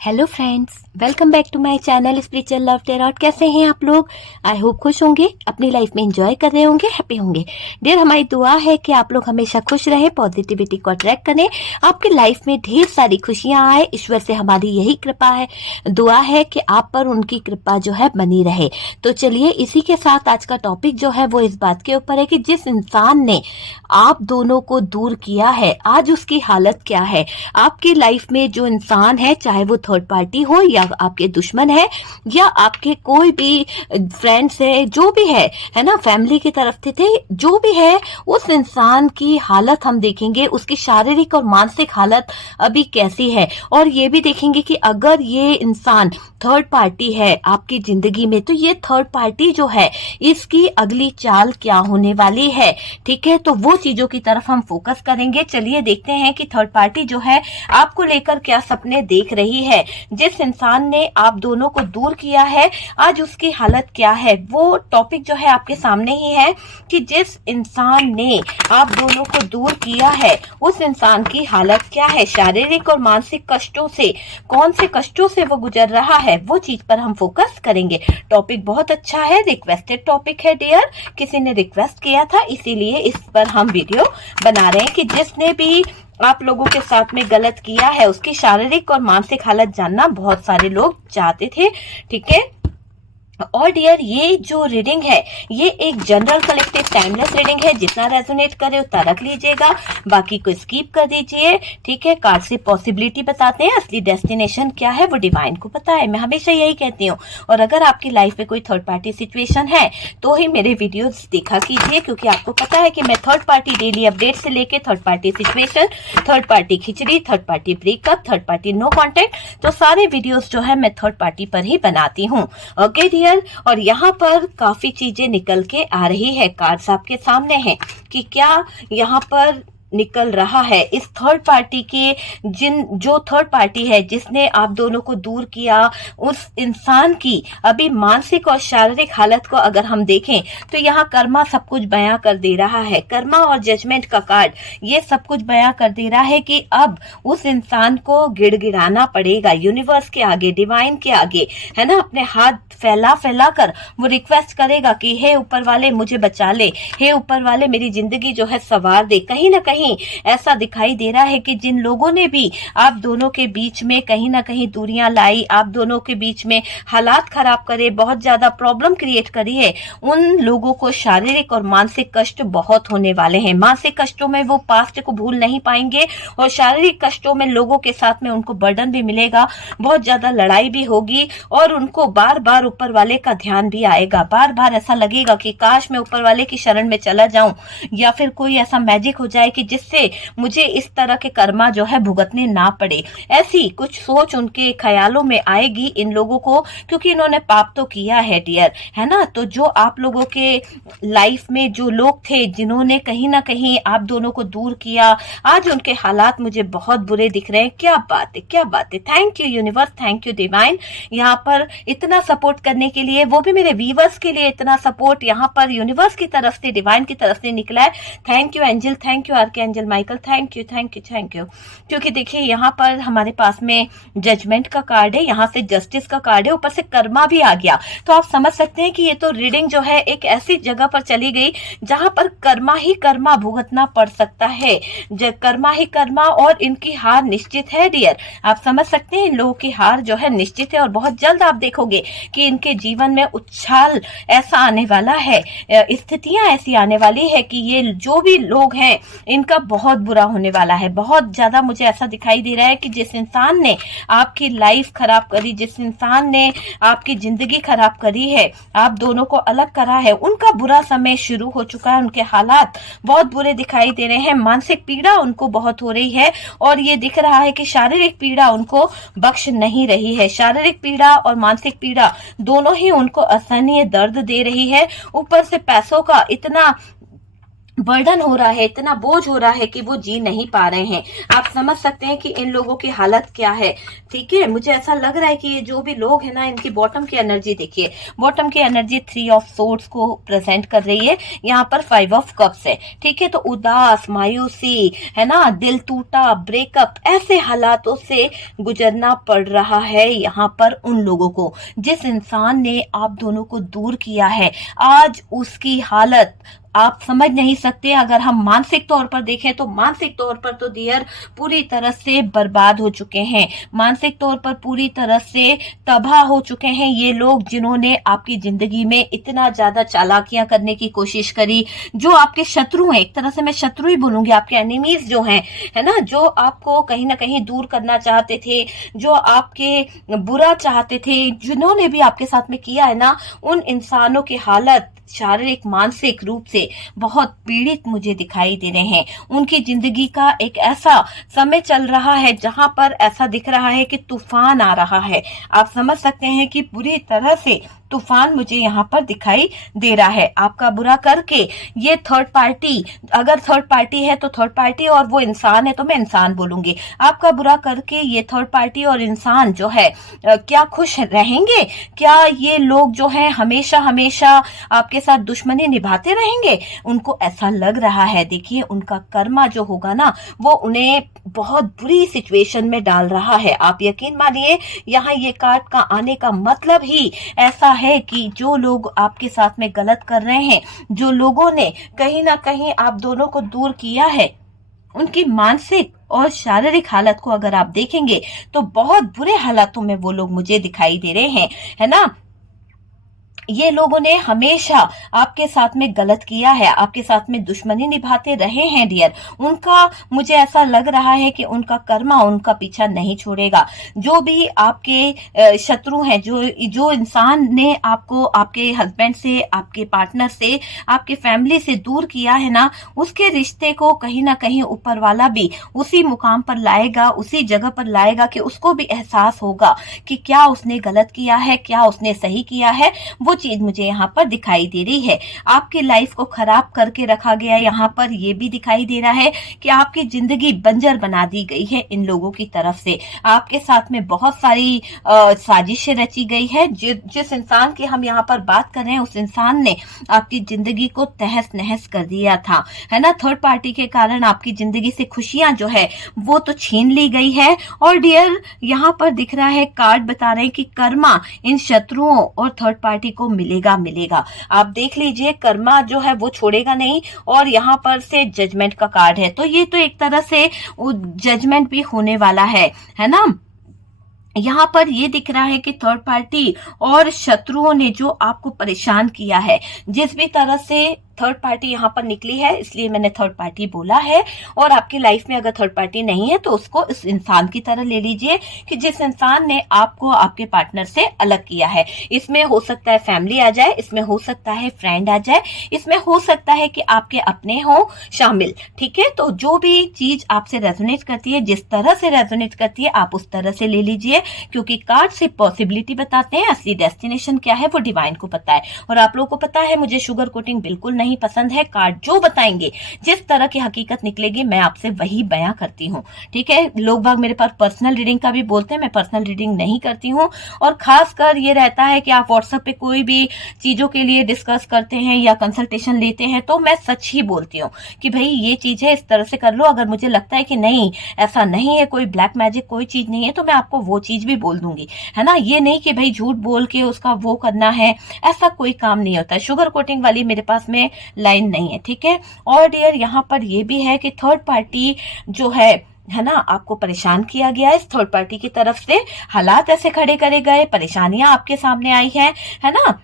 Hello friends, welcome back to my channel spiritual love tarot. कैसे हैं आप लोग? आई होप खुश होंगे, अपनी लाइफ में एंजॉय कर रहे होंगे, हैप्पी होंगे। डियर, हमारी दुआ है कि आप लोग हमेशा खुश रहें, पॉजिटिविटी को अट्रैक्ट करें, आपकी लाइफ में ढेर सारी खुशियां आए। ईश्वर से हमारी यही कृपा है, दुआ है कि आप पर उनकी कृपा जो है बनी रहे। तो चलिए, इसी के साथ आज का टॉपिक जो है वो इस बात के ऊपर है कि जिस इंसान ने आप दोनों को दूर किया है, आज उसकी हालत क्या है। आपकी लाइफ में जो इंसान है, चाहे वो थर्ड पार्टी हो या आपके दुश्मन है या आपके कोई भी फ्रेंड्स है, जो भी है ना, फैमिली की तरफ से थे, जो भी है, उस इंसान की हालत हम देखेंगे, उसकी शारीरिक और मानसिक हालत अभी कैसी है। और ये भी देखेंगे कि अगर ये इंसान थर्ड पार्टी है आपकी जिंदगी में, तो ये थर्ड पार्टी जो है इसकी अगली चाल क्या होने वाली है। ठीक है, तो वो चीजों की तरफ हम फोकस करेंगे। चलिए देखते हैं कि थर्ड पार्टी जो है आपको लेकर क्या सपने देख रही है। जिस इंसान ने आप दोनों को दूर किया है, आज उसकी हालत क्या है। वो टॉपिक जो है आपके सामने ही है कि जिस इंसान ने आप दोनों को दूर किया है, उस इंसान की हालत क्या है। शारीरिक और मानसिक कष्टों से, कौन से कष्टों से वो गुजर रहा है, वो चीज पर हम फोकस करेंगे। टॉपिक बहुत अच्छा है, रिक्वेस्टेड टॉपिक है डियर, किसी ने रिक्वेस्ट किया था, इसीलिए इस पर हम वीडियो बना रहे हैं कि जिसने भी आप लोगों के साथ में गलत किया है, उसकी शारीरिक और मानसिक हालत जानना बहुत सारे लोग चाहते थे। ठीक है, और डियर, ये जो रीडिंग है ये एक जनरल कलेक्टिव टाइमलेस रीडिंग है। जितना रेजोनेट करे उतना रख लीजिएगा, बाकी को स्किप कर दीजिए। ठीक है, कार्ड से पॉसिबिलिटी बताते हैं, असली डेस्टिनेशन क्या है वो डिवाइन को पता है, मैं हमेशा यही कहती हूँ। और अगर आपकी लाइफ में कोई थर्ड पार्टी सिचुएशन है तो ही मेरे वीडियोस देखा कीजिए, क्योंकि आपको पता है कि मैं थर्ड पार्टी डेली अपडेट से लेके third party situation, third party khichdi, third party breakup, third party no contact, तो सारे वीडियोस जो है मैं थर्ड पार्टी पर ही बनाती हूँ। ओके डियर, और यहाँ पर काफी चीजें निकल के आ रही है। कार्ड्स आपके सामने हैं कि क्या यहाँ पर निकल रहा है। इस थर्ड पार्टी के जो थर्ड पार्टी है जिसने आप दोनों को दूर किया, उस इंसान की अभी मानसिक और शारीरिक हालत को अगर हम देखें तो यहाँ कर्मा सब कुछ बयां कर दे रहा है। कर्मा और जजमेंट का कार्ड ये सब कुछ बयां कर दे रहा है कि अब उस इंसान को गिड़गिड़ाना पड़ेगा यूनिवर्स के आगे, डिवाइन के आगे, है ना। अपने हाथ फैला फैला कर वो रिक्वेस्ट करेगा कि हे ऊपर वाले मुझे बचा ले, हे ऊपर वाले मेरी जिंदगी जो है संवार दे। कहीं ना कहीं ऐसा दिखाई दे रहा है कि जिन लोगों ने भी आप दोनों के बीच में कहीं ना कहीं दूरियां लाई, आप दोनों के बीच में हालात खराब करे, बहुत ज्यादा प्रॉब्लम क्रिएट करी है, उन लोगों को शारीरिक और मानसिक कष्ट बहुत होने वाले हैं। मानसिक कष्टों में वो पास्ट को भूल नहीं पाएंगे, और शारीरिक कष्टों में लोगों के साथ में उनको बर्डन भी मिलेगा, बहुत ज्यादा लड़ाई भी होगी, और उनको बार बार ऊपर वाले का ध्यान भी आएगा। बार बार ऐसा लगेगा कि काश मैं ऊपर वाले की शरण में चला जाऊं, या फिर कोई ऐसा मैजिक हो जाए कि जिससे मुझे इस तरह के कर्मा जो है भुगतने ना पड़े। ऐसी कुछ सोच उनके ख्यालों में आएगी इन लोगों को, क्योंकि इन्होंने पाप तो किया है डियर, है ना। तो जो आप लोगों के लाइफ में जो लोग थे जिन्होंने कहीं ना कहीं आप दोनों को दूर किया, आज उनके हालात मुझे बहुत बुरे दिख रहे हैं। क्या बात है, क्या बात है। Thank you universe, thank you divine, यहाँ पर इतना सपोर्ट करने के लिए, वो भी मेरे व्यूवर्स के लिए इतना सपोर्ट यहाँ पर यूनिवर्स की तरफ से, डिवाइन की तरफ से निकला है। Thank you angel, thank you archangel Michael, thank you thank you thank you. क्योंकि देखिए यहाँ पर हमारे पास में जजमेंट का कार्ड है, यहाँ से जस्टिस का कार्ड है, ऊपर से कर्मा भी आ गया। तो आप समझ सकते हैं कि ये तो रीडिंग जो है एक ऐसी जगह पर चली गई जहां पर कर्मा ही कर्मा भुगतना पड़ सकता है। कर्मा ही कर्मा, और इनकी हार निश्चित है डियर। आप समझ सकते हैं इन लोगों की हार जो है निश्चित है, और बहुत जल्द आप देखोगे कि इनके जीवन में उछाल ऐसा आने वाला है, स्थितियां ऐसी आने वाली है कि ये जो भी लोग हैं इनका बहुत बुरा होने वाला है। बहुत ज्यादा मुझे ऐसा दिखाई दे रहा है कि जिस इंसान ने आपकी लाइफ खराब करी, जिस इंसान ने आपकी जिंदगी खराब करी है, आप दोनों को अलग करा है, उनका बुरा समय शुरू हो चुका है। उनके हालात बहुत बुरे दिखाई दे रहे हैं, मानसिक पीड़ा उनको बहुत हो रही है, और ये दिख रहा है कि शारीरिक पीड़ा उनको बख्श नहीं रही है। शारीरिक पीड़ा और मानसिक पीड़ा दोनों ही उनको असहनीय दर्द दे रही है। ऊपर से पैसों का इतना बर्डन हो रहा है, इतना बोझ हो रहा है कि वो जी नहीं पा रहे हैं। आप समझ सकते हैं कि इन लोगों की हालत क्या है। ठीक है, मुझे ऐसा लग रहा है कि ये जो भी लोग हैं ना, इनकी बॉटम की एनर्जी देखिए। बॉटम की एनर्जी 3 ऑफ सोर्ड्स को प्रेजेंट कर रही है। यहाँ पर 5 ऑफ कप्स है। ठीक है, तो उदास, मायूसी, है ना, दिल टूटा, ब्रेकअप, ऐसे हालातों से गुजरना पड़ रहा है यहाँ पर उन लोगों को। जिस इंसान ने आप दोनों को दूर किया है, आज उसकी हालत आप समझ नहीं सकते। अगर हम मानसिक तौर पर देखें तो मानसिक तौर पर तो डियर पूरी तरह से बर्बाद हो चुके हैं, मानसिक तौर पर पूरी तरह से तबाह हो चुके हैं ये लोग, जिन्होंने आपकी जिंदगी में इतना ज्यादा चालाकियां करने की कोशिश करी। जो आपके शत्रु हैं, एक तरह से मैं शत्रु ही बोलूंगी, आपके एनिमीज जो हैं, है ना, जो आपको कहीं ना कहीं दूर करना चाहते थे, जो आपके बुरा चाहते थे, जिन्होंने भी आपके साथ में किया है ना, उन इंसानों की हालत शारीरिक मानसिक रूप से बहुत पीड़ित मुझे दिखाई दे रहे हैं। उनकी जिंदगी का एक ऐसा समय चल रहा है जहां पर ऐसा दिख रहा है कि तूफान आ रहा है। आप समझ सकते हैं कि पूरी तरह से तूफान मुझे यहाँ पर दिखाई दे रहा है। आपका बुरा करके ये थर्ड पार्टी, अगर थर्ड पार्टी है तो थर्ड पार्टी, और वो इंसान है तो मैं इंसान बोलूंगी। आपका बुरा करके ये थर्ड पार्टी और इंसान जो है क्या खुश रहेंगे? क्या ये लोग जो है हमेशा हमेशा आपके साथ दुश्मनी निभाते रहेंगे? उनको ऐसा लग रहा है। देखिए, उनका कर्मा जो होगा ना, वो उन्हें बहुत बुरी सिचुएशन में डाल रहा है। आप यकीन मानिए, यहाँ ये कार्ड का आने का मतलब ही ऐसा है कि जो लोग आपके साथ में गलत कर रहे हैं, जो लोगों ने कहीं ना कहीं आप दोनों को दूर किया है, उनकी मानसिक और शारीरिक हालत को अगर आप देखेंगे तो बहुत बुरे हालातों में वो लोग मुझे दिखाई दे रहे हैं, है ना। ये लोगों ने हमेशा आपके साथ में गलत किया है, आपके साथ में दुश्मनी निभाते रहे हैं डियर। उनका मुझे ऐसा लग रहा है कि उनका कर्मा उनका पीछा नहीं छोड़ेगा। जो भी आपके शत्रु हैं, जो इंसान ने आपको आपके हस्बैंड से, आपके पार्टनर से, आपके फैमिली से दूर किया है ना, उसके रिश्ते को कहीं ना कहीं ऊपर वाला भी उसी मुकाम पर लाएगा, उसी जगह पर लाएगा कि उसको भी एहसास होगा कि क्या उसने गलत किया है, क्या उसने सही किया है। वो चीज मुझे यहाँ पर दिखाई दे रही है। आपकी लाइफ को खराब करके रखा गया, यहाँ पर ये भी दिखाई दे रहा है कि आपकी जिंदगी बंजर बना दी गई है इन लोगों की तरफ से। आपके साथ में बहुत सारी साजिशें रची गई है। जिस इंसान की हम यहाँ पर बात कर रहे हैं, उस इंसान ने आपकी जिंदगी को तहस नहस कर दिया था, है ना। थर्ड पार्टी के कारण आपकी जिंदगी से खुशियां जो है वो तो छीन ली गई है। और डियर, यहाँ पर दिख रहा है, कार्ड बता रहे हैं कि कर्मा इन शत्रुओं और थर्ड पार्टी को मिलेगा। आप देख लीजिए, कर्मा जो है वो छोड़ेगा नहीं। और यहाँ पर से जजमेंट का कार्ड है, तो ये तो एक तरह से जजमेंट भी होने वाला है ना। यहाँ पर ये दिख रहा है कि थर्ड पार्टी और शत्रुओं ने जो आपको परेशान किया है, जिस भी तरह से थर्ड पार्टी यहाँ पर निकली है, इसलिए मैंने थर्ड पार्टी बोला है। और आपकी लाइफ में अगर थर्ड पार्टी नहीं है तो उसको इस इंसान की तरह ले लीजिए कि जिस इंसान ने आपको आपके पार्टनर से अलग किया है। इसमें हो सकता है फैमिली आ जाए, इसमें हो सकता है फ्रेंड आ जाए, इसमें हो सकता है कि आपके अपने हो शामिल। ठीक है, तो जो भी चीज आपसे रेजोनेट करती है, जिस तरह से रेजोनेट करती है, आप उस तरह से ले लीजिए, क्योंकि कार्ड से पॉसिबिलिटी बताते हैं, असली डेस्टिनेशन क्या है वो डिवाइन को पता है। और आप लोगों को पता है, मुझे शुगर कोटिंग बिल्कुल नहीं पसंद है। कार्ड जो बताएंगे, जिस तरह की हकीकत निकलेगी, मैं आपसे वही बयां करती हूँ। ठीक है, लोग बाग मेरे पास पर्सनल रीडिंग का भी बोलते हैं, मैं पर्सनल रीडिंग नहीं करती हूँ। और खासकर ये रहता है कि आप व्हाट्सएप पे कोई भी चीजों के लिए डिस्कस करते हैं या कंसल्टेशन लेते हैं, तो मैं सच ही बोलती हूँ कि भाई ये चीज है, इस तरह से कर लो। अगर मुझे लगता है कि नहीं, ऐसा नहीं है, कोई ब्लैक मैजिक कोई चीज नहीं है, तो मैं आपको वो चीज भी बोल दूंगी, है ना। ये नहीं कि भाई झूठ बोल के उसका वो करना है, ऐसा कोई काम नहीं होता है। शुगर कोटिंग वाली मेरे पास में लाइन नहीं है। ठीक है, और डियर, यहाँ पर ये भी है कि थर्ड पार्टी जो है ना, आपको परेशान किया गया है। इस थर्ड पार्टी की तरफ से हालात ऐसे खड़े करे गए, परेशानियां आपके सामने आई है ना।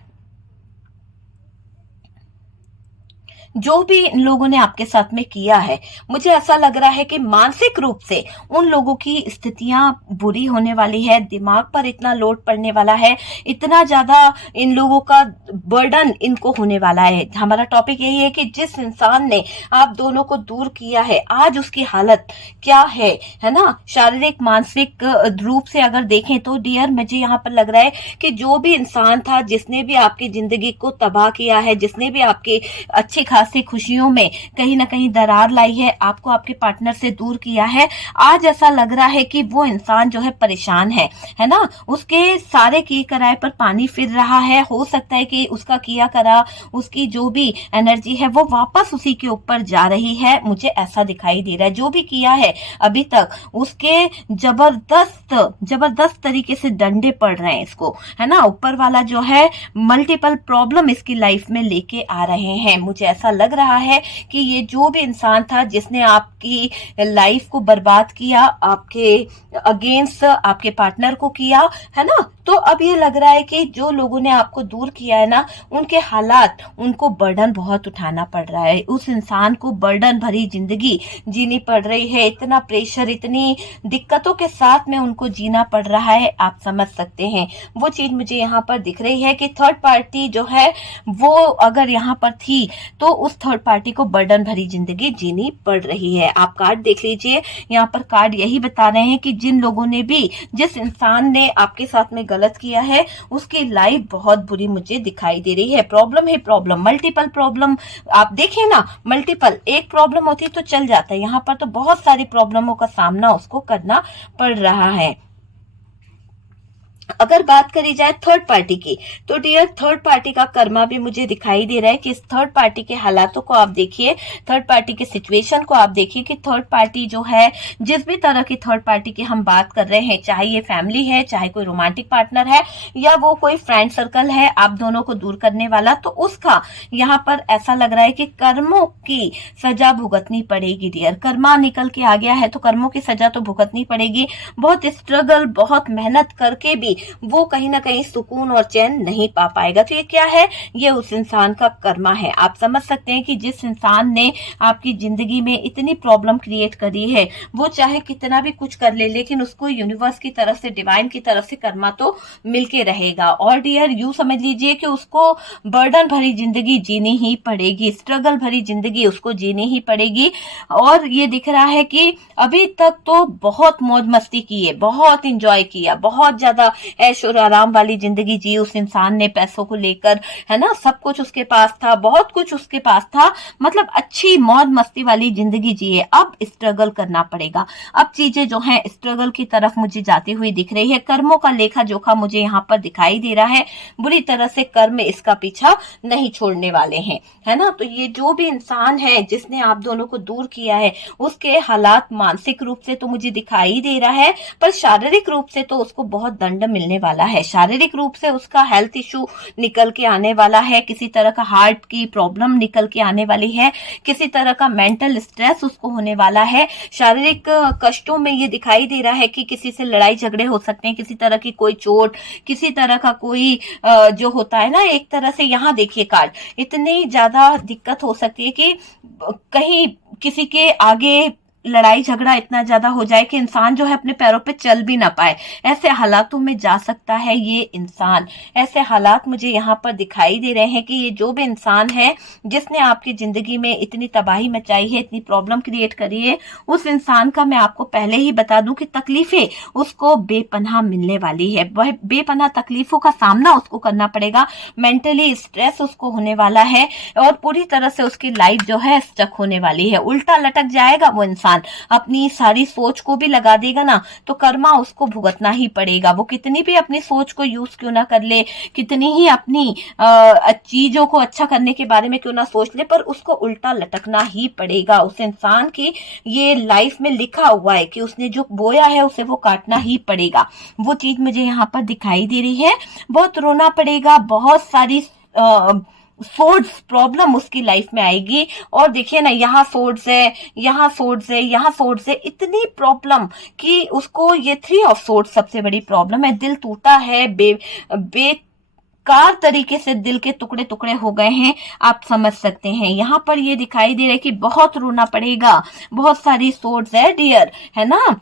जो भी इन लोगों ने आपके साथ में किया है, मुझे ऐसा लग रहा है कि मानसिक रूप से उन लोगों की स्थितियां बुरी होने वाली है, दिमाग पर इतना लोड पड़ने वाला है, इतना ज्यादा इन लोगों का बर्डन इनको होने वाला है। हमारा टॉपिक यही है कि जिस इंसान ने आप दोनों को दूर किया है, आज उसकी हालत क्या है ना। शारीरिक मानसिक रूप से अगर देखें तो डियर, मुझे यहाँ पर लग रहा है कि जो भी इंसान था, जिसने भी आपकी जिंदगी को तबाह किया है, जिसने भी आपकी अच्छी से खुशियों में कहीं ना कहीं दरार लाई है, आपको आपके पार्टनर से दूर किया है। आज ऐसा लग रहा है कि वो इंसान जो है परेशान है ना, उसके सारे किए कराए पर पानी फिर रहा है। हो सकता है कि उसका किया करा, उसकी जो भी एनर्जी है वो वापस उसी के ऊपर जा रही है, मुझे ऐसा दिखाई दे रहा है। जो भी किया है अभी तक उसके जबरदस्त तरीके से डंडे पड़ रहे हैं इसको, है ना। ऊपर वाला जो है मल्टीपल प्रॉब्लम इसकी लाइफ में लेके आ रहे हैं। मुझे ऐसा लग रहा है कि ये जो भी इंसान था जिसने आपकी लाइफ को बर्बाद किया, आपके अगेंस्ट आपके पार्टनर को किया, है ना, तो अब ये लग रहा है कि जो लोगों ने आपको दूर किया है ना, उनके हालात, उनको बर्डन बहुत उठाना पड़ रहा है। उस इंसान को बर्डन भरी जिंदगी जीनी पड़ रही है, इतना प्रेशर, इतनी दिक्कतों के साथ में उनको जीना पड़ रहा है। आप समझ सकते हैं वो चीज मुझे यहाँ पर दिख रही है कि थर्ड पार्टी जो है वो अगर यहाँ पर थी तो उस थर्ड पार्टी को बर्डन भरी जिंदगी जीनी पड़ रही है। आप कार्ड देख लीजिए, यहाँ पर कार्ड यही बता रहे हैं कि जिन लोगों ने भी, जिस इंसान ने आपके साथ में गलत किया है, उसकी लाइफ बहुत बुरी मुझे दिखाई दे रही है। प्रॉब्लम है, प्रॉब्लम, मल्टीपल प्रॉब्लम। आप देखिए ना, मल्टीपल, एक प्रॉब्लम होती तो चल जाता है, यहाँ पर तो बहुत सारी प्रॉब्लमों का सामना उसको करना पड़ रहा है। अगर बात करी जाए थर्ड पार्टी की, तो डियर थर्ड पार्टी का कर्मा भी मुझे दिखाई दे रहा है कि इस थर्ड पार्टी के हालातों को आप देखिए, थर्ड पार्टी के सिचुएशन को आप देखिए कि थर्ड पार्टी जो है, जिस भी तरह की थर्ड पार्टी की हम बात कर रहे हैं, चाहे ये फैमिली है, चाहे कोई रोमांटिक पार्टनर है, या वो कोई फ्रेंड सर्कल है आप दोनों को दूर करने वाला, तो उसका यहाँ पर ऐसा लग रहा है कि कर्मों की सजा भुगतनी पड़ेगी डियर। कर्मा निकल के आ गया है तो कर्मों की सजा तो भुगतनी पड़ेगी। बहुत स्ट्रगल, बहुत मेहनत करके भी वो कहीं ना कहीं सुकून और चैन नहीं पा पाएगा। तो ये क्या है, ये उस इंसान का कर्मा है। आप समझ सकते हैं कि जिस इंसान ने आपकी जिंदगी में इतनी प्रॉब्लम क्रिएट करी है, वो चाहे कितना भी कुछ कर ले, लेकिन उसको यूनिवर्स की तरफ से, डिवाइन की तरफ से कर्मा तो मिलके रहेगा। और डियर यूं समझ लीजिए कि उसको बर्डन भरी जिंदगी जीनी ही पड़ेगी, स्ट्रगल भरी जिंदगी उसको जीनी ही पड़ेगी। और ये दिख रहा है कि अभी तक तो बहुत मौज मस्ती की है, बहुत इंजॉय किया, बहुत ज्यादा ऐश और आराम वाली जिंदगी जी उस इंसान ने, पैसों को लेकर, है ना, सब कुछ उसके पास था, बहुत कुछ उसके पास था, मतलब अच्छी मौज मस्ती वाली जिंदगी जी है। अब स्ट्रगल करना पड़ेगा। अब चीजें जो हैं स्ट्रगल की तरफ मुझे जाती हुई दिख रही है। कर्मों का लेखा जोखा मुझे यहाँ पर दिखाई दे रहा है। बुरी तरह से कर्म इसका पीछा नहीं छोड़ने वाले हैं, है ना। तो ये जो भी इंसान है जिसने आप दोनों को दूर किया है, उसके हालात मानसिक रूप से तो मुझे दिखाई दे रहा है, पर शारीरिक रूप से तो उसको बहुत दंड मिलने वाला है। शारीरिक रूप से उसका हेल्थ इशू निकल के आने वाला है, किसी तरह का हार्ट की प्रॉब्लम निकल के आने वाली है, किसी तरह का मेंटल स्ट्रेस उसको होने वाला है। शारीरिक कष्टों में ये दिखाई दे रहा है कि किसी से लड़ाई झगड़े हो सकते हैं, किसी तरह की कोई चोट, किसी तरह का कोई जो होता है ना, एक तरह से यहाँ देखिए कार्ड, इतनी ज्यादा दिक्कत हो सकती है कि कहीं किसी के आगे लड़ाई झगड़ा इतना ज्यादा हो जाए कि इंसान जो है अपने पैरों पे चल भी ना पाए। ऐसे हालातों में जा सकता है ये इंसान। ऐसे हालात मुझे यहाँ पर दिखाई दे रहे हैं कि ये जो भी इंसान है जिसने आपकी जिंदगी में इतनी तबाही मचाई है, इतनी प्रॉब्लम क्रिएट करी है, उस इंसान का मैं आपको पहले ही बता दूं कि तकलीफें उसको बेपनाह मिलने वाली है। वह बेपनाह तकलीफों का सामना उसको करना पड़ेगा, मेंटली स्ट्रेस उसको होने वाला है, और पूरी तरह से उसकी लाइफ जो है स्टक होने वाली है। उल्टा लटक जाएगा वो इंसान, अपनी सारी सोच को भी लगा देगा ना, तो कर्मा उसको भुगतना ही पड़ेगा। वो कितनी भी अपनी सोच को यूज क्यों ना कर ले, कितनी ही अपनी चीजों को अच्छा करने के बारे में क्यों ना सोच ले, पर उसको उल्टा लटकना ही पड़ेगा। उस इंसान की ये लाइफ में लिखा हुआ है कि उसने जो बोया है उसे वो काटना ही पड़ेगा। वो चीज मुझे यहाँ पर दिखाई दे रही है। बहुत रोना पड़ेगा, बहुत सारी सोर्स प्रॉब्लम उसकी लाइफ में आएगी। और देखिए ना, यहाँ सोर्स है, यहाँ सोर्स है, यहाँ सोर्स है, इतनी प्रॉब्लम कि उसको ये 3 ऑफ सोर्स सबसे बड़ी प्रॉब्लम है। दिल टूटा है, बेकार तरीके से दिल के टुकड़े टुकड़े हो गए हैं। आप समझ सकते हैं, यहाँ पर ये दिखाई दे रहा है कि बहुत रोना पड़ेगा, बहुत सारी सोर्स है डियर, है ना।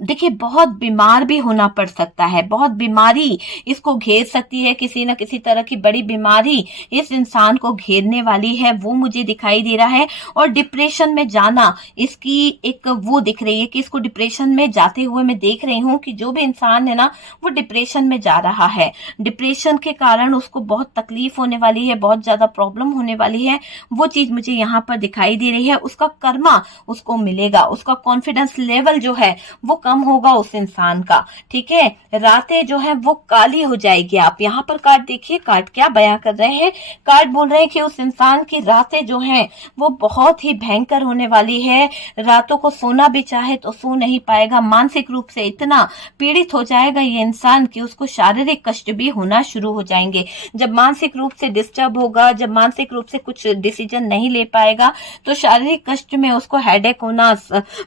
देखिए बहुत बीमार भी होना पड़ सकता है, बहुत बीमारी इसको घेर सकती है, किसी न किसी तरह की बड़ी बीमारी इस इंसान को घेरने वाली है, वो मुझे दिखाई दे रहा है। और डिप्रेशन में जाना इसकी एक वो दिख रही है कि इसको डिप्रेशन में जाते हुए मैं देख रही हूँ कि जो भी इंसान है ना वो डिप्रेशन में जा रहा है। डिप्रेशन के कारण उसको बहुत तकलीफ होने वाली है, बहुत ज्यादा प्रॉब्लम होने वाली है, वो चीज मुझे यहाँ पर दिखाई दे रही है। उसका कर्मा उसको मिलेगा, उसका कॉन्फिडेंस लेवल जो है वो कम होगा उस इंसान का। ठीक है, रातें जो है वो काली हो जाएगी। आप यहाँ पर कार्ड देखिए, कार्ड क्या बयां कर रहे हैं। कार्ड बोल रहे हैं कि उस इंसान की रातें जो हैं वो बहुत ही भयंकर होने वाली है। रातों को सोना भी चाहे तो सो नहीं पाएगा, मानसिक रूप से इतना पीड़ित हो जाएगा ये इंसान कि उसको शारीरिक कष्ट भी होना शुरू हो जाएंगे। जब मानसिक रूप से डिस्टर्ब होगा, जब मानसिक रूप से कुछ डिसीजन नहीं ले पाएगा तो शारीरिक कष्ट में उसको हेडेक होना,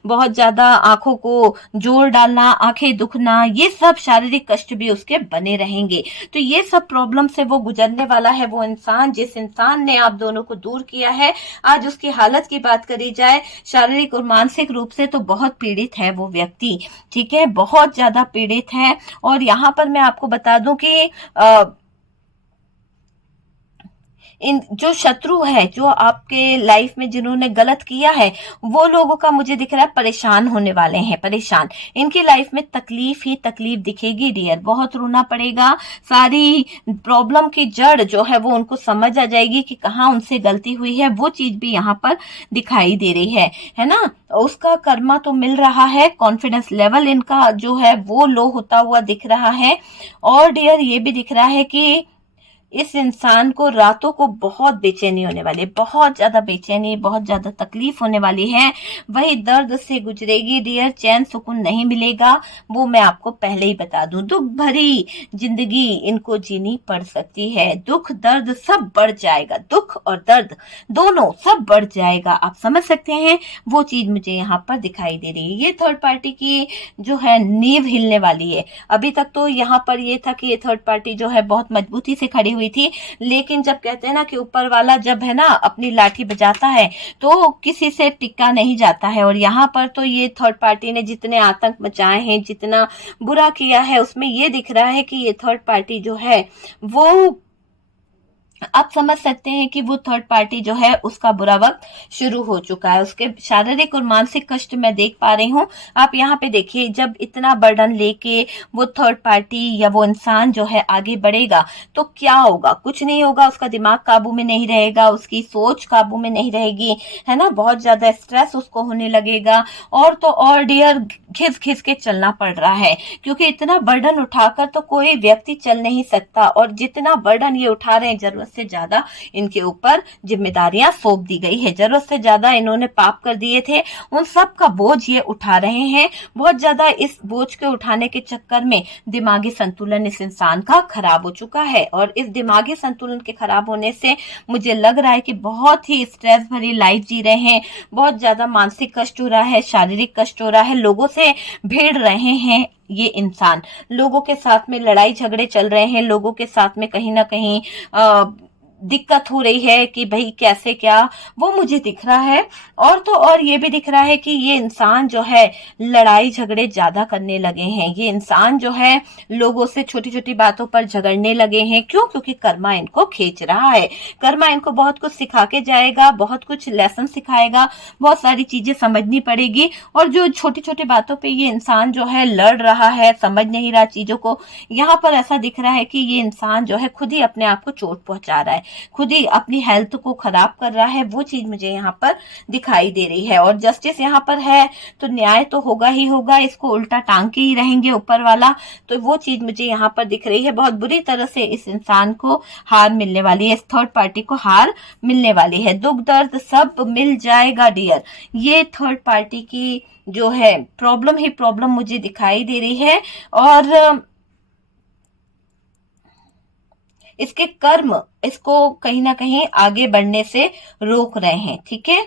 बहुत ज्यादा आंखों को जोर डालना, आंखें दुखना, ये सब शारीरिक कष्ट भी उसके बने रहेंगे। तो ये सब प्रॉब्लम से वो गुजरने वाला है वो इंसान, जिस इंसान ने आप दोनों को दूर किया है। आज उसकी हालत की बात करी जाए शारीरिक और मानसिक रूप से तो बहुत पीड़ित है वो व्यक्ति। ठीक है, बहुत ज्यादा पीड़ित है। और यहाँ पर मैं आपको बता दूं कि इन जो शत्रु है, जो आपके लाइफ में जिन्होंने गलत किया है, वो लोगों का मुझे दिख रहा है परेशान होने वाले हैं, परेशान। इनकी लाइफ में तकलीफ ही तकलीफ दिखेगी डियर, बहुत रोना पड़ेगा। सारी प्रॉब्लम की जड़ जो है वो उनको समझ आ जाएगी कि कहाँ उनसे गलती हुई है, वो चीज भी यहाँ पर दिखाई दे रही है ना। उसका कर्मा तो मिल रहा है, कॉन्फिडेंस लेवल इनका जो है वो लो होता हुआ दिख रहा है। और डियर ये भी दिख रहा है कि इस इंसान को रातों को बहुत बेचैनी होने वाली है, बहुत ज्यादा बेचैनी, बहुत ज्यादा तकलीफ होने वाली है। वही दर्द से गुजरेगी डियर, चैन सुकून नहीं मिलेगा, वो मैं आपको पहले ही बता दूं। दुख भरी जिंदगी इनको जीनी पड़ सकती है, दुख दर्द सब बढ़ जाएगा, दुख और दर्द दोनों सब बढ़ जाएगा। आप समझ सकते हैं, वो चीज मुझे यहाँ पर दिखाई दे रही है। ये थर्ड पार्टी की जो है नींव हिलने वाली है। अभी तक तो यहाँ पर ये था कि ये थर्ड पार्टी जो है बहुत मजबूती से खड़ी हुई थी, लेकिन जब कहते हैं ना कि ऊपर वाला जब है ना अपनी लाठी बजाता है तो किसी से टिका नहीं जाता है। और यहाँ पर तो ये थर्ड पार्टी ने जितने आतंक मचाए हैं, जितना बुरा किया है, उसमें ये दिख रहा है कि ये थर्ड पार्टी जो है वो आप समझ सकते हैं कि वो थर्ड पार्टी जो है उसका बुरा वक्त शुरू हो चुका है। उसके शारीरिक और मानसिक कष्ट मैं देख पा रही हूँ। आप यहाँ पे देखिए, जब इतना बर्डन लेके वो थर्ड पार्टी या वो इंसान जो है आगे बढ़ेगा तो क्या होगा, कुछ नहीं होगा। उसका दिमाग काबू में नहीं रहेगा, उसकी सोच काबू में नहीं रहेगी, है ना। बहुत ज्यादा स्ट्रेस उसको होने लगेगा। और तो और डियर घिस घिस के चलना पड़ रहा है, क्योंकि इतना बर्डन उठाकर तो कोई व्यक्ति चल नहीं सकता। और जितना बर्डन ये उठा रहे हैं, जरूरत से ज्यादा इनके ऊपर जिम्मेदारियां सौंप दी गई है, जरूरत से ज्यादा इन्होंने पाप कर दिए थे, उन सब का बोझ ये उठा रहे हैं। बहुत ज्यादा इस बोझ के उठाने के चक्कर में दिमागी संतुलन इस इंसान का खराब हो चुका है। और इस दिमागी संतुलन के खराब होने से मुझे लग रहा है कि बहुत ही स्ट्रेस भरी लाइफ जी रहे हैं, बहुत ज्यादा मानसिक कष्ट हो रहा है, शारीरिक कष्ट हो रहा है, लोगों से भिड़ रहे हैं ये इंसान, लोगों के साथ में लड़ाई झगड़े चल रहे हैं, लोगों के साथ में कहीं ना कहीं दिक्कत हो रही है कि भाई कैसे क्या, वो मुझे दिख रहा है। और तो और ये भी दिख रहा है कि ये इंसान जो है लड़ाई झगड़े ज्यादा करने लगे हैं, ये इंसान जो है लोगों से छोटी छोटी बातों पर झगड़ने लगे हैं। क्यों? क्योंकि कर्मा इनको खींच रहा है, कर्मा इनको बहुत कुछ सिखा के जाएगा, बहुत कुछ लेसन सिखाएगा, बहुत सारी चीजें समझनी पड़ेगी। और जो छोटी छोटी बातों पे ये इंसान जो है लड़ रहा है, समझ नहीं रहा चीजों को, यहाँ पर ऐसा दिख रहा है कि ये इंसान जो है खुद ही अपने आप को चोट पहुंचा रहा है, खुद ही अपनी हेल्थ को खराब कर रहा है। वो चीज मुझे यहाँ पर दिखाई दे रही है। और जस्टिस यहाँ पर है तो न्याय तो होगा ही होगा, इसको उल्टा टांग के ही रहेंगे ऊपर वाला। तो वो चीज मुझे यहाँ पर दिख रही है। बहुत बुरी तरह से इस इंसान को हार मिलने वाली है, इस थर्ड पार्टी को हार मिलने वाली है। दुख दर्द सब मिल जाएगा डियर। ये थर्ड पार्टी की जो है प्रॉब्लम ही प्रॉब्लम मुझे दिखाई दे रही है। और इसके कर्म इसको कहीं ना कहीं आगे बढ़ने से रोक रहे हैं। ठीक है,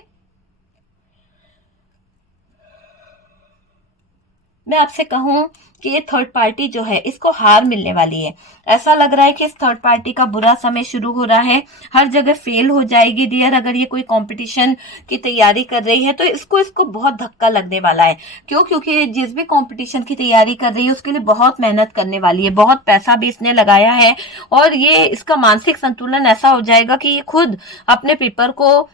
मैं आपसे कहूं कि ये थर्ड पार्टी जो है इसको हार मिलने वाली है। ऐसा लग रहा है कि इस थर्ड पार्टी का बुरा समय शुरू हो रहा है, हर जगह फेल हो जाएगी डियर। अगर ये कोई कंपटीशन की तैयारी कर रही है तो इसको इसको बहुत धक्का लगने वाला है। क्यों? क्योंकि जिस भी कंपटीशन की तैयारी कर रही है उसके लिए बहुत मेहनत करने वाली है, बहुत पैसा भी इसने लगाया है, और ये इसका मानसिक संतुलन ऐसा हो जाएगा कि ये खुद अपने पेपर को,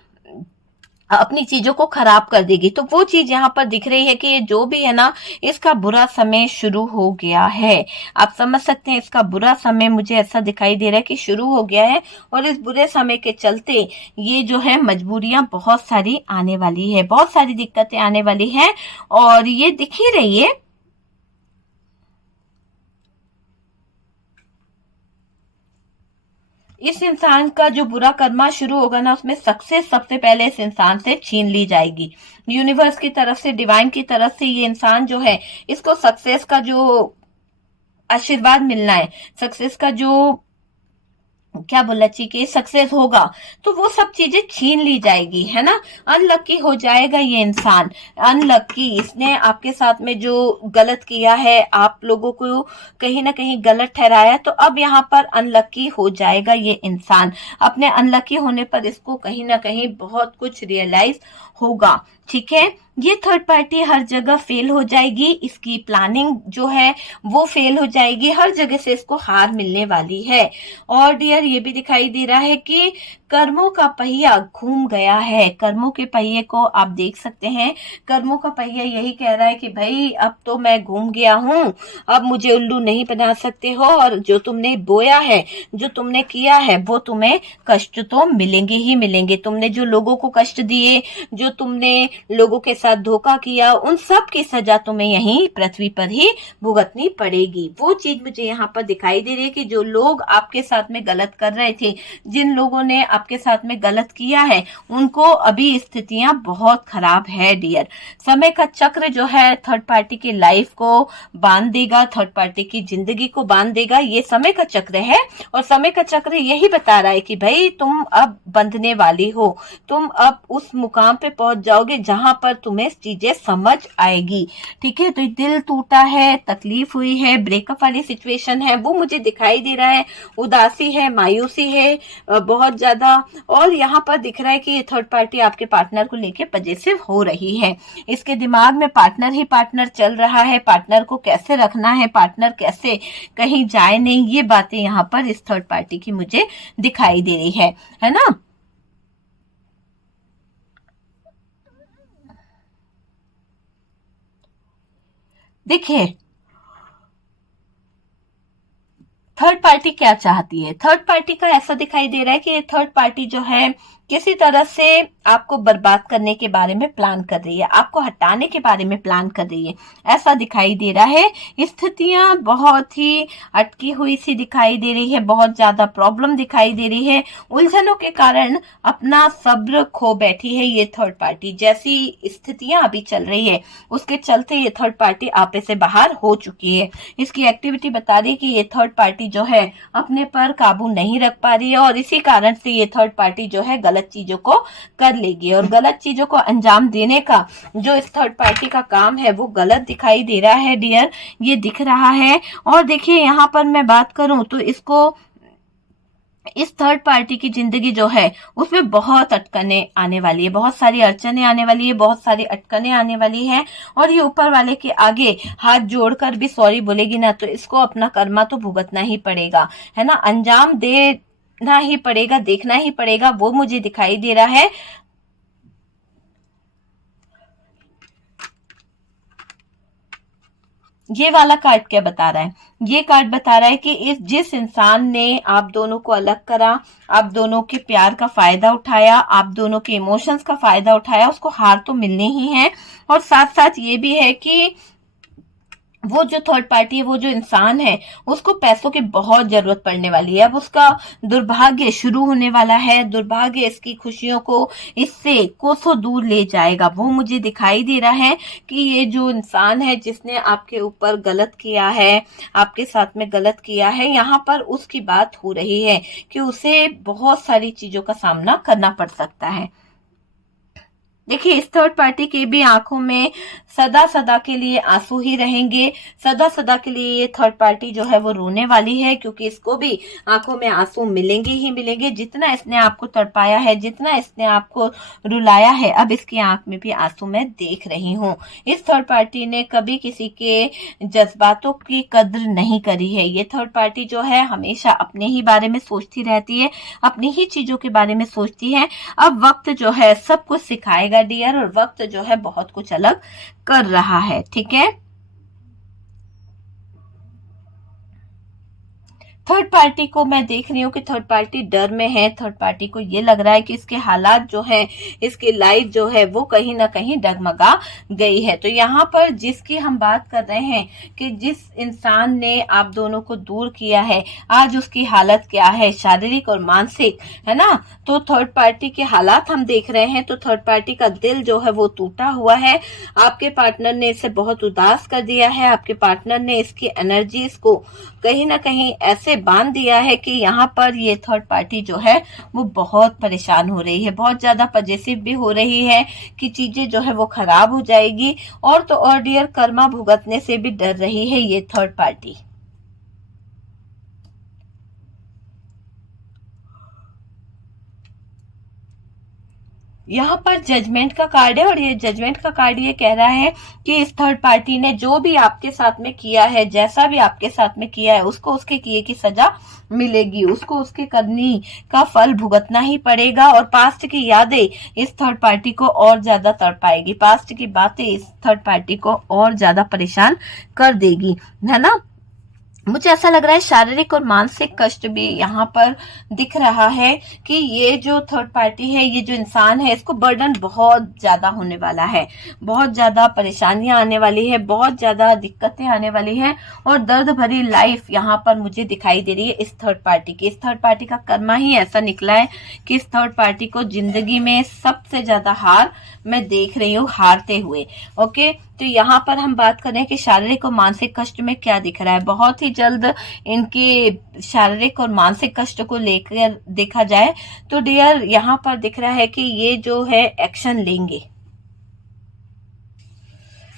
अपनी चीजों को खराब कर देगी। तो वो चीज यहाँ पर दिख रही है कि ये जो भी है ना, इसका बुरा समय शुरू हो गया है। आप समझ सकते हैं, इसका बुरा समय मुझे ऐसा दिखाई दे रहा है कि शुरू हो गया है, और इस बुरे समय के चलते ये जो है मजबूरियां बहुत सारी आने वाली है, बहुत सारी दिक्कतें आने वाली है, और ये दिख ही रही है। इस इंसान का जो बुरा कर्मा शुरू होगा ना, उसमें सक्सेस सबसे पहले इस इंसान से छीन ली जाएगी। यूनिवर्स की तरफ से, डिवाइन की तरफ से ये इंसान जो है, इसको सक्सेस का जो आशीर्वाद मिलना है, सक्सेस का जो, क्या बोलना चाहिए कि सक्सेस होगा, तो वो सब चीजें छीन ली जाएगी, है ना। अनलकी हो जाएगा ये इंसान, अनलकी। इसने आपके साथ में जो गलत किया है, आप लोगों को कहीं ना कहीं गलत ठहराया, तो अब यहाँ पर अनलकी हो जाएगा ये इंसान। अपने अनलकी होने पर इसको कहीं ना कहीं बहुत कुछ रियलाइज होगा, ठीक है। ये थर्ड पार्टी हर जगह फेल हो जाएगी, इसकी प्लानिंग जो है वो फेल हो जाएगी, हर जगह से इसको हार मिलने वाली है। और डियर ये भी दिखाई दे रहा है कि कर्मों का पहिया घूम गया है। कर्मों के पहिए को आप देख सकते हैं, कर्मों का पहिया यही कह रहा है कि भाई अब तो मैं घूम गया हूं, अब मुझे उल्लू नहीं बना सकते हो, और जो तुमने बोया है, जो तुमने किया है, वो तुम्हें कष्ट तो मिलेंगे ही मिलेंगे। तुमने जो लोगों को कष्ट दिए, जो तुमने लोगों के साथ धोखा किया, उन सब की सजा तुम्हें यहीं पृथ्वी पर ही भुगतनी पड़ेगी। वो चीज मुझे यहाँ पर दिखाई दे रही है कि जो लोग आपके साथ में गलत कर रहे थे, जिन लोगों ने आपके साथ में गलत किया है, उनको अभी स्थितियां बहुत खराब है डियर। समय का चक्र जो है थर्ड पार्टी की लाइफ को बांध देगा, थर्ड पार्टी की जिंदगी को बांध देगा। ये समय का चक्र है, और समय का चक्र यही बता रहा है कि भाई तुम अब बंधने वाली हो, तुम अब उस मुकाम पे पहुंच जाओगे जहां पर तुम्हें चीजें समझ आएगी, ठीक है। तो दिल टूटा है, तकलीफ हुई है, ब्रेकअप वाली सिचुएशन है, वो मुझे दिखाई दे रहा है। उदासी है, मायूसी है बहुत ज्यादा, और यहाँ पर दिख रहा है कि ये थर्ड पार्टी आपके पार्टनर को लेके पजेसिव हो रही है। इसके दिमाग में पार्टनर ही पार्टनर चल रहा है, पार्टनर को कैसे रखना है, पार्टनर कैसे कहीं जाए नहीं, ये बातें यहाँ पर इस थर्ड पार्टी की मुझे दिखाई दे रही है ना। देखिए थर्ड पार्टी क्या चाहती है, थर्ड पार्टी का ऐसा दिखाई दे रहा है कि ये थर्ड पार्टी जो है किसी तरह से आपको बर्बाद करने के बारे में प्लान कर रही है, आपको हटाने के बारे में प्लान कर रही है, ऐसा दिखाई दे रहा है। स्थितियां बहुत ही अटकी हुई सी दिखाई दे रही है, बहुत ज्यादा प्रॉब्लम दिखाई दे रही है, उलझनों के कारण अपना सब्र खो बैठी है ये थर्ड पार्टी। जैसी स्थितियां अभी चल रही है उसके चलते ये थर्ड पार्टी आपे से बाहर हो चुकी है। इसकी एक्टिविटी बता रही है कि ये थर्ड पार्टी जो है अपने पर काबू नहीं रख पा रही है, और इसी कारण से ये थर्ड पार्टी जो है गलत चीजों को कर लेगी, और गलत चीजों को अंजाम देने का जो इस थर्ड पार्टी का काम है वो गलत दिखाई दे रहा है डियर, ये दिख रहा है। और देखिए यहाँ पर मैं बात करूं तो इसको, इस थर्ड पार्टी की जिंदगी जो है उसमें बहुत अटकने आने वाली है, बहुत सारी अड़चने आने वाली है, बहुत सारी अटकने आने वाली है, और ये ऊपर वाले के आगे हाथ जोड़कर भी सॉरी बोलेगी ना, तो इसको अपना कर्मा तो भुगतना ही पड़ेगा, है ना, अंजाम देना ही पड़ेगा, देखना ही पड़ेगा, वो मुझे दिखाई दे रहा है। ये वाला कार्ड क्या बता रहा है, ये कार्ड बता रहा है कि इस जिस इंसान ने आप दोनों को अलग करा, आप दोनों के प्यार का फायदा उठाया, आप दोनों के इमोशंस का फायदा उठाया, उसको हार तो मिलनी ही है। और साथ साथ ये भी है कि वो जो थर्ड पार्टी है, वो जो इंसान है, उसको पैसों की बहुत जरूरत पड़ने वाली है। अब उसका दुर्भाग्य शुरू होने वाला है, दुर्भाग्य इसकी खुशियों को इससे कोसों दूर ले जाएगा। वो मुझे दिखाई दे रहा है कि ये जो इंसान है जिसने आपके ऊपर गलत किया है, आपके साथ में गलत किया है, यहाँ पर उसकी बात हो रही है कि उसे बहुत सारी चीजों का सामना करना पड़ सकता है। देखिए इस थर्ड पार्टी के भी आंखों में सदा सदा के लिए आंसू ही रहेंगे। सदा सदा के लिए ये थर्ड पार्टी जो है वो रोने वाली है, क्योंकि इसको भी आंखों में आंसू मिलेंगे ही मिलेंगे। जितना इसने आपको तड़पाया है, जितना इसने आपको रुलाया है, अब इसकी आंख में भी आंसू मैं देख रही हूँ। इस थर्ड पार्टी ने कभी किसी के जज्बातों की कद्र नहीं करी है। ये थर्ड पार्टी जो है हमेशा अपने ही बारे में सोचती रहती है, अपनी ही चीजों के बारे में सोचती है। अब वक्त जो है सब कुछ सिखाएगा डियर, और वक्त जो है बहुत कुछ अलग कर रहा है, ठीक है। थर्ड पार्टी को मैं देख रही हूँ कि थर्ड पार्टी डर में है। थर्ड पार्टी को ये लग रहा है कि इसके हालात जो है, इसकी लाइफ जो है वो कहीं ना कहीं डगमगा गई है। तो यहाँ पर जिसकी हम बात कर रहे हैं कि जिस इंसान ने आप दोनों को दूर किया है, आज उसकी हालत क्या है, शारीरिक और मानसिक, है ना। तो थर्ड पार्टी के हालात हम देख रहे हैं, तो थर्ड पार्टी का दिल जो है वो टूटा हुआ है। आपके पार्टनर ने इसे बहुत उदास कर दिया है। आपके पार्टनर ने इसकी एनर्जीज को कहीं ना कहीं ऐसे बांध दिया है कि यहाँ पर ये थर्ड पार्टी जो है वो बहुत परेशान हो रही है, बहुत ज्यादा पॉजिटिव भी हो रही है कि चीजें जो है वो खराब हो जाएगी। और तो और डियर, कर्मा भुगतने से भी डर रही है ये थर्ड पार्टी। यहाँ पर जजमेंट का कार्ड है, और ये जजमेंट का कार्ड ये कह रहा है कि इस थर्ड पार्टी ने जो भी आपके साथ में किया है, जैसा भी आपके साथ में किया है, उसको उसके किए की सजा मिलेगी, उसको उसके करनी का फल भुगतना ही पड़ेगा। और पास्ट की यादें इस थर्ड पार्टी को और ज्यादा तड़पाएगी, पास्ट की बातें इस थर्ड पार्टी को और ज्यादा परेशान कर देगी, है ना। मुझे ऐसा लग रहा है शारीरिक और मानसिक कष्ट भी यहाँ पर दिख रहा है कि ये जो थर्ड पार्टी है, ये जो इंसान है, इसको बर्डन बहुत ज्यादा होने वाला है, बहुत ज्यादा परेशानियां आने वाली है, बहुत ज्यादा दिक्कतें आने वाली है, और दर्द भरी लाइफ यहाँ पर मुझे दिखाई दे रही है इस थर्ड पार्टी की। इस थर्ड पार्टी का कर्मा ही ऐसा निकला है कि इस थर्ड पार्टी को जिंदगी में सबसे ज्यादा हार मैं देख रही हूँ, हारते हुए। ओके, तो यहाँ पर हम बात करें कि शारीरिक और मानसिक कष्ट में क्या दिख रहा है। बहुत ही जल्द इनके शारीरिक और मानसिक कष्ट को लेकर देखा जाए तो डियर यहाँ पर दिख रहा है कि ये जो है एक्शन लेंगे।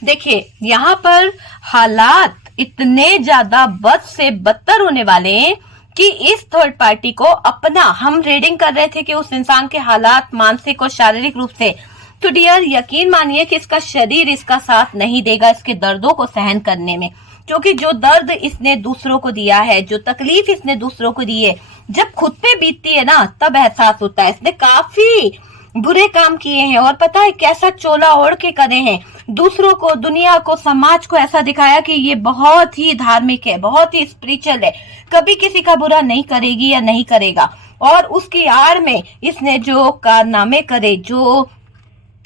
देखिए यहाँ पर हालात इतने ज्यादा बद से बदतर होने वाले हैं कि इस थर्ड पार्टी को अपना, हम रीडिंग कर रहे थे कि उस इंसान के हालात मानसिक और शारीरिक रूप से, तो डियर यकीन मानिए कि इसका शरीर इसका साथ नहीं देगा इसके दर्दों को सहन करने में, क्योंकि जो दर्द इसने दूसरों को दिया है, जो तकलीफ इसने दूसरों को दी है, जब खुद पे बीतती है ना तब एहसास होता है। इसने काफी बुरे काम किए हैं, और पता है कैसा चोला ओढ़ के करे हैं, दूसरों को, दुनिया को, समाज को ऐसा दिखाया कि ये बहुत ही धार्मिक है, बहुत ही स्पिरिचुअल है, कभी किसी का बुरा नहीं करेगी या नहीं करेगा। और उसकी आड़ में इसने जो कारनामे करे, जो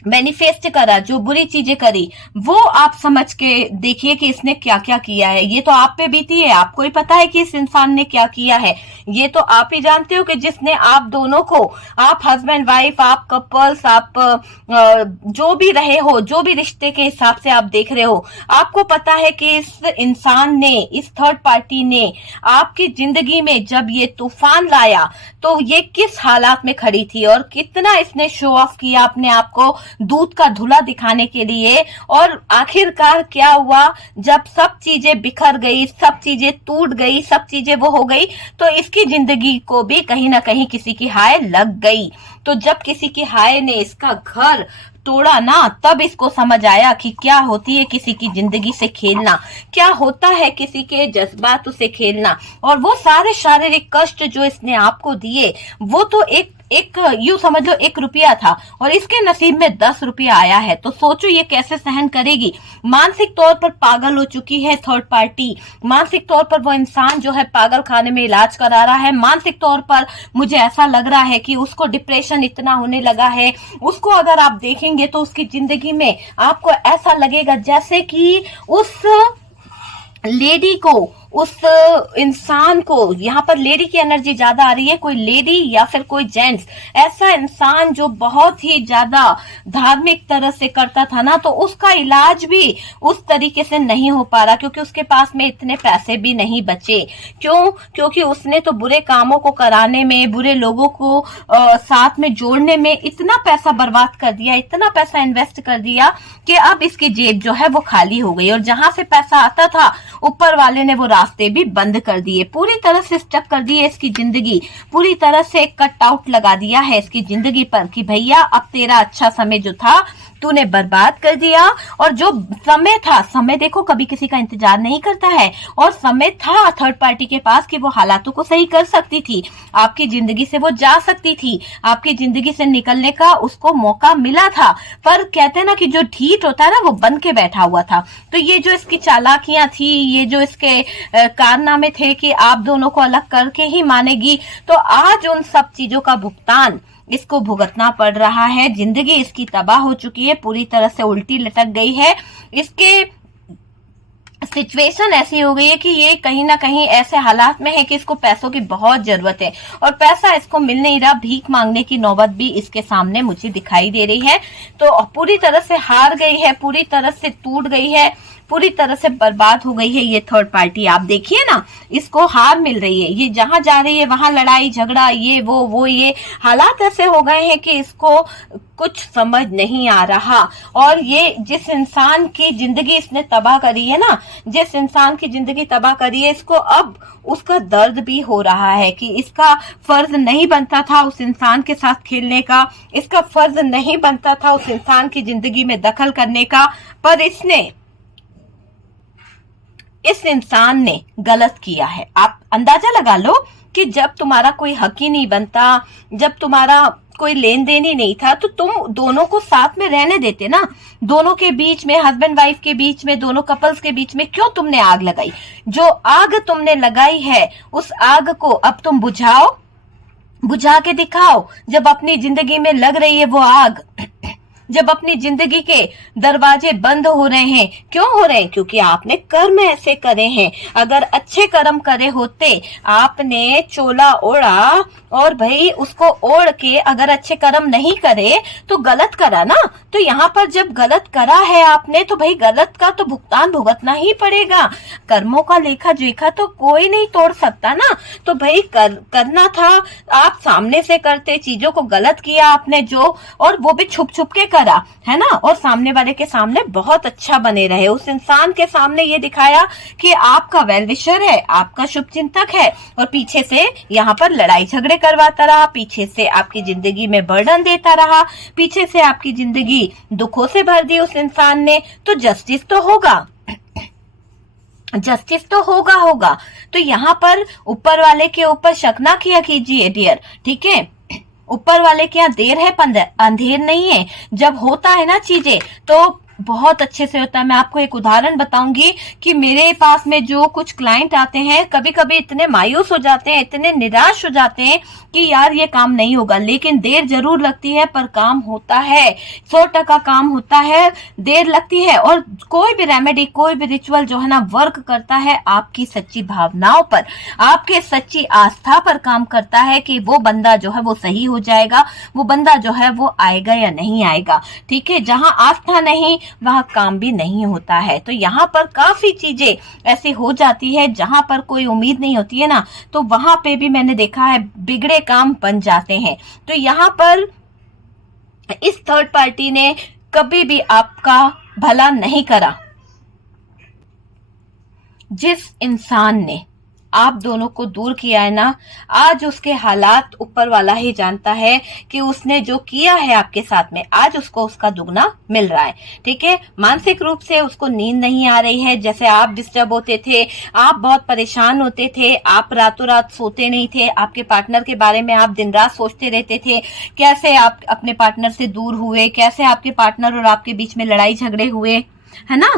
मैनिफेस्ट करा, जो बुरी चीजें करी, वो आप समझ के देखिए कि इसने क्या क्या किया है। ये तो आप पे बीती है, आपको ही पता है कि इस इंसान ने क्या किया है। ये तो आप ही जानते हो कि जिसने आप दोनों को, आप हस्बैंड वाइफ, आप कपल्स, आप जो भी रहे हो, जो भी रिश्ते के हिसाब से आप देख रहे हो, आपको पता है कि इस इंसान ने, इस थर्ड पार्टी ने आपकी जिंदगी में जब ये तूफान लाया तो ये किस हालात में खड़ी थी, और कितना इसने शो ऑफ किया अपने आप को दूध का धुला दिखाने के लिए। और आखिरकार क्या हुआ, जब सब चीजें बिखर गई, सब चीजें टूट गई, सब चीजें वो हो गई, तो इसकी जिंदगी को भी कहीं ना कहीं किसी की हाय लग गई। तो जब किसी की हाय ने इसका घर तोड़ा ना, तब इसको समझ आया कि क्या होती है किसी की जिंदगी से खेलना, क्या होता है किसी के जज्बातों से खेलना। और वो सारे शारीरिक कष्ट जो इसने आपको दिए, वो तो एक यूं समझ लो 1 रुपया था, और इसके नसीब में 10 रुपया आया है। तो सोचो ये कैसे सहन करेगी। मानसिक तौर पर पागल हो चुकी है थर्ड पार्टी, मानसिक तौर पर वो इंसान जो है पागल खाने में इलाज करा रहा है। मानसिक तौर पर मुझे ऐसा लग रहा है कि उसको डिप्रेशन इतना होने लगा है, उसको अगर आप देखेंगे तो उसकी जिंदगी में आपको ऐसा लगेगा जैसे कि उस लेडी को उस इंसान को, यहाँ पर लेडी की एनर्जी ज्यादा आ रही है, कोई लेडी या फिर कोई जेंट्स, ऐसा इंसान जो बहुत ही ज्यादा धार्मिक तरह से करता था ना, तो उसका इलाज भी उस तरीके से नहीं हो पा रहा, क्योंकि उसके पास में इतने पैसे भी नहीं बचे। क्यों? क्योंकि उसने तो बुरे कामों को कराने में, बुरे लोगों को साथ में जोड़ने में इतना पैसा बर्बाद कर दिया, इतना पैसा इन्वेस्ट कर दिया कि अब इसकी जेब जो है वो खाली हो गई, और जहां से पैसा आता था ऊपर वाले ने वो रास्ते भी बंद कर दिए, पूरी तरह से स्टक कर दी है इसकी जिंदगी, पूरी तरह से कट आउट लगा दिया है इसकी जिंदगी पर कि भैया अब तेरा अच्छा समय जो था तूने बर्बाद कर दिया। और जो समय था, समय देखो कभी किसी का इंतजार नहीं करता है, और समय था थर्ड पार्टी के पास कि वो हालातों को सही कर सकती थी, आपकी जिंदगी से वो जा सकती थी, आपकी जिंदगी से निकलने का उसको मौका मिला था, पर कहते हैं ना कि जो ढीठ होता है ना वो बन के बैठा हुआ था। तो ये जो इसकी चालाकियां थी, ये जो इसके कारनामे थे कि आप दोनों को अलग करके ही मानेगी, तो आज उन सब चीजों का भुगतान इसको भुगतना पड़ रहा है। जिंदगी इसकी तबाह हो चुकी है, पूरी तरह से उल्टी लटक गई है, इसके सिचुएशन ऐसी हो गई है कि ये कहीं ना कहीं ऐसे हालात में है कि इसको पैसों की बहुत जरूरत है, और पैसा इसको मिल नहीं रहा, भीख मांगने की नौबत भी इसके सामने मुझे दिखाई दे रही है। तो पूरी तरह से हार गई है, पूरी तरह से टूट गई है, पूरी तरह से बर्बाद हो गई है ये थर्ड पार्टी। आप देखिए ना, इसको हार मिल रही है, ये जहां जा रही है वहां लड़ाई झगड़ा, ये वो ये हालात ऐसे हो गए हैं कि इसको कुछ समझ नहीं आ रहा। और ये जिस इंसान की जिंदगी इसने तबाह करी है ना, जिस इंसान की जिंदगी तबाह करी है, इसको अब उसका दर्द भी हो रहा है कि इसका फर्ज नहीं बनता था उस इंसान के साथ खेलने का, इसका फर्ज नहीं बनता था उस इंसान की जिंदगी में दखल करने का, पर इस इंसान ने गलत किया है। आप अंदाजा लगा लो कि जब तुम्हारा कोई हक ही नहीं बनता, जब तुम्हारा कोई लेन देन ही नहीं था, तो तुम दोनों को साथ में रहने देते ना, दोनों के बीच में, हस्बैंड वाइफ के बीच में, दोनों कपल्स के बीच में क्यों तुमने आग लगाई? जो आग तुमने लगाई है उस आग को अब तुम बुझाओ, बुझा के दिखाओ। जब अपनी जिंदगी में लग रही है वो आग, जब अपनी जिंदगी के दरवाजे बंद हो रहे हैं, क्यों हो रहे हैं? क्योंकि आपने कर्म ऐसे करे हैं। अगर अच्छे कर्म करे होते, आपने चोला ओढ़ा और भाई उसको ओढ़ के अगर अच्छे कर्म नहीं करे तो गलत करा ना। तो यहाँ पर जब गलत करा है आपने, तो भाई गलत का तो भुगतान भुगतना ही पड़ेगा। कर्मों का लेखा जोखा तो कोई नहीं तोड़ सकता ना। तो भाई करना था, आप सामने से करते, चीजों को गलत किया आपने जो, और वो भी छुप छुप के करा, है ना, और सामने वाले के सामने बहुत अच्छा बने रहे, उस इंसान के सामने ये दिखाया कि आपका वेल विशर है, आपका शुभ चिंतक है, और पीछे से यहाँ पर लड़ाई झगड़े करवाता रहा, पीछे से आपकी जिंदगी में बर्डन देता रहा, पीछे से आपकी जिंदगी दुखों से भर दी उस इंसान ने। तो जस्टिस तो होगा, जस्टिस तो होगा। तो यहाँ पर ऊपर वाले के ऊपर शक ना किया कीजिए डियर, ठीक है। ऊपर वाले के यहाँ देर है अंधेर नहीं है। जब होता है ना चीजें तो बहुत अच्छे से होता है। मैं आपको एक उदाहरण बताऊंगी कि मेरे पास में जो कुछ क्लाइंट आते हैं, कभी कभी इतने मायूस हो जाते हैं, इतने निराश हो जाते हैं कि यार ये काम नहीं होगा, लेकिन देर जरूर लगती है पर काम होता है, 100% काम होता है, देर लगती है। और कोई भी रेमेडी, कोई भी रिचुअल जो है ना वर्क करता है आपकी सच्ची भावनाओं पर, आपके सच्ची आस्था पर काम करता है कि वो बंदा जो है वो सही हो जाएगा, वो बंदा जो है वो आएगा या नहीं आएगा, ठीक है। जहां आस्था नहीं वहां काम भी नहीं होता है। तो यहाँ पर काफी चीजें ऐसी हो जाती है, जहां पर कोई उम्मीद नहीं होती है ना, तो वहां पे भी मैंने देखा है बिगड़े काम बन जाते हैं। तो यहाँ पर इस थर्ड पार्टी ने कभी भी आपका भला नहीं करा। जिस इंसान ने आप दोनों को दूर किया है ना, आज उसके हालात ऊपर वाला ही जानता है कि उसने जो किया है आपके साथ में, आज उसको उसका दुगना मिल रहा है, ठीक है। मानसिक रूप से उसको नींद नहीं आ रही है, जैसे आप डिस्टर्ब होते थे, आप बहुत परेशान होते थे, आप रातों रात सोते नहीं थे, आपके पार्टनर के बारे में आप दिन रात सोचते रहते थे, कैसे आप अपने पार्टनर से दूर हुए, कैसे आपके पार्टनर और आपके बीच में लड़ाई झगड़े हुए, है ना।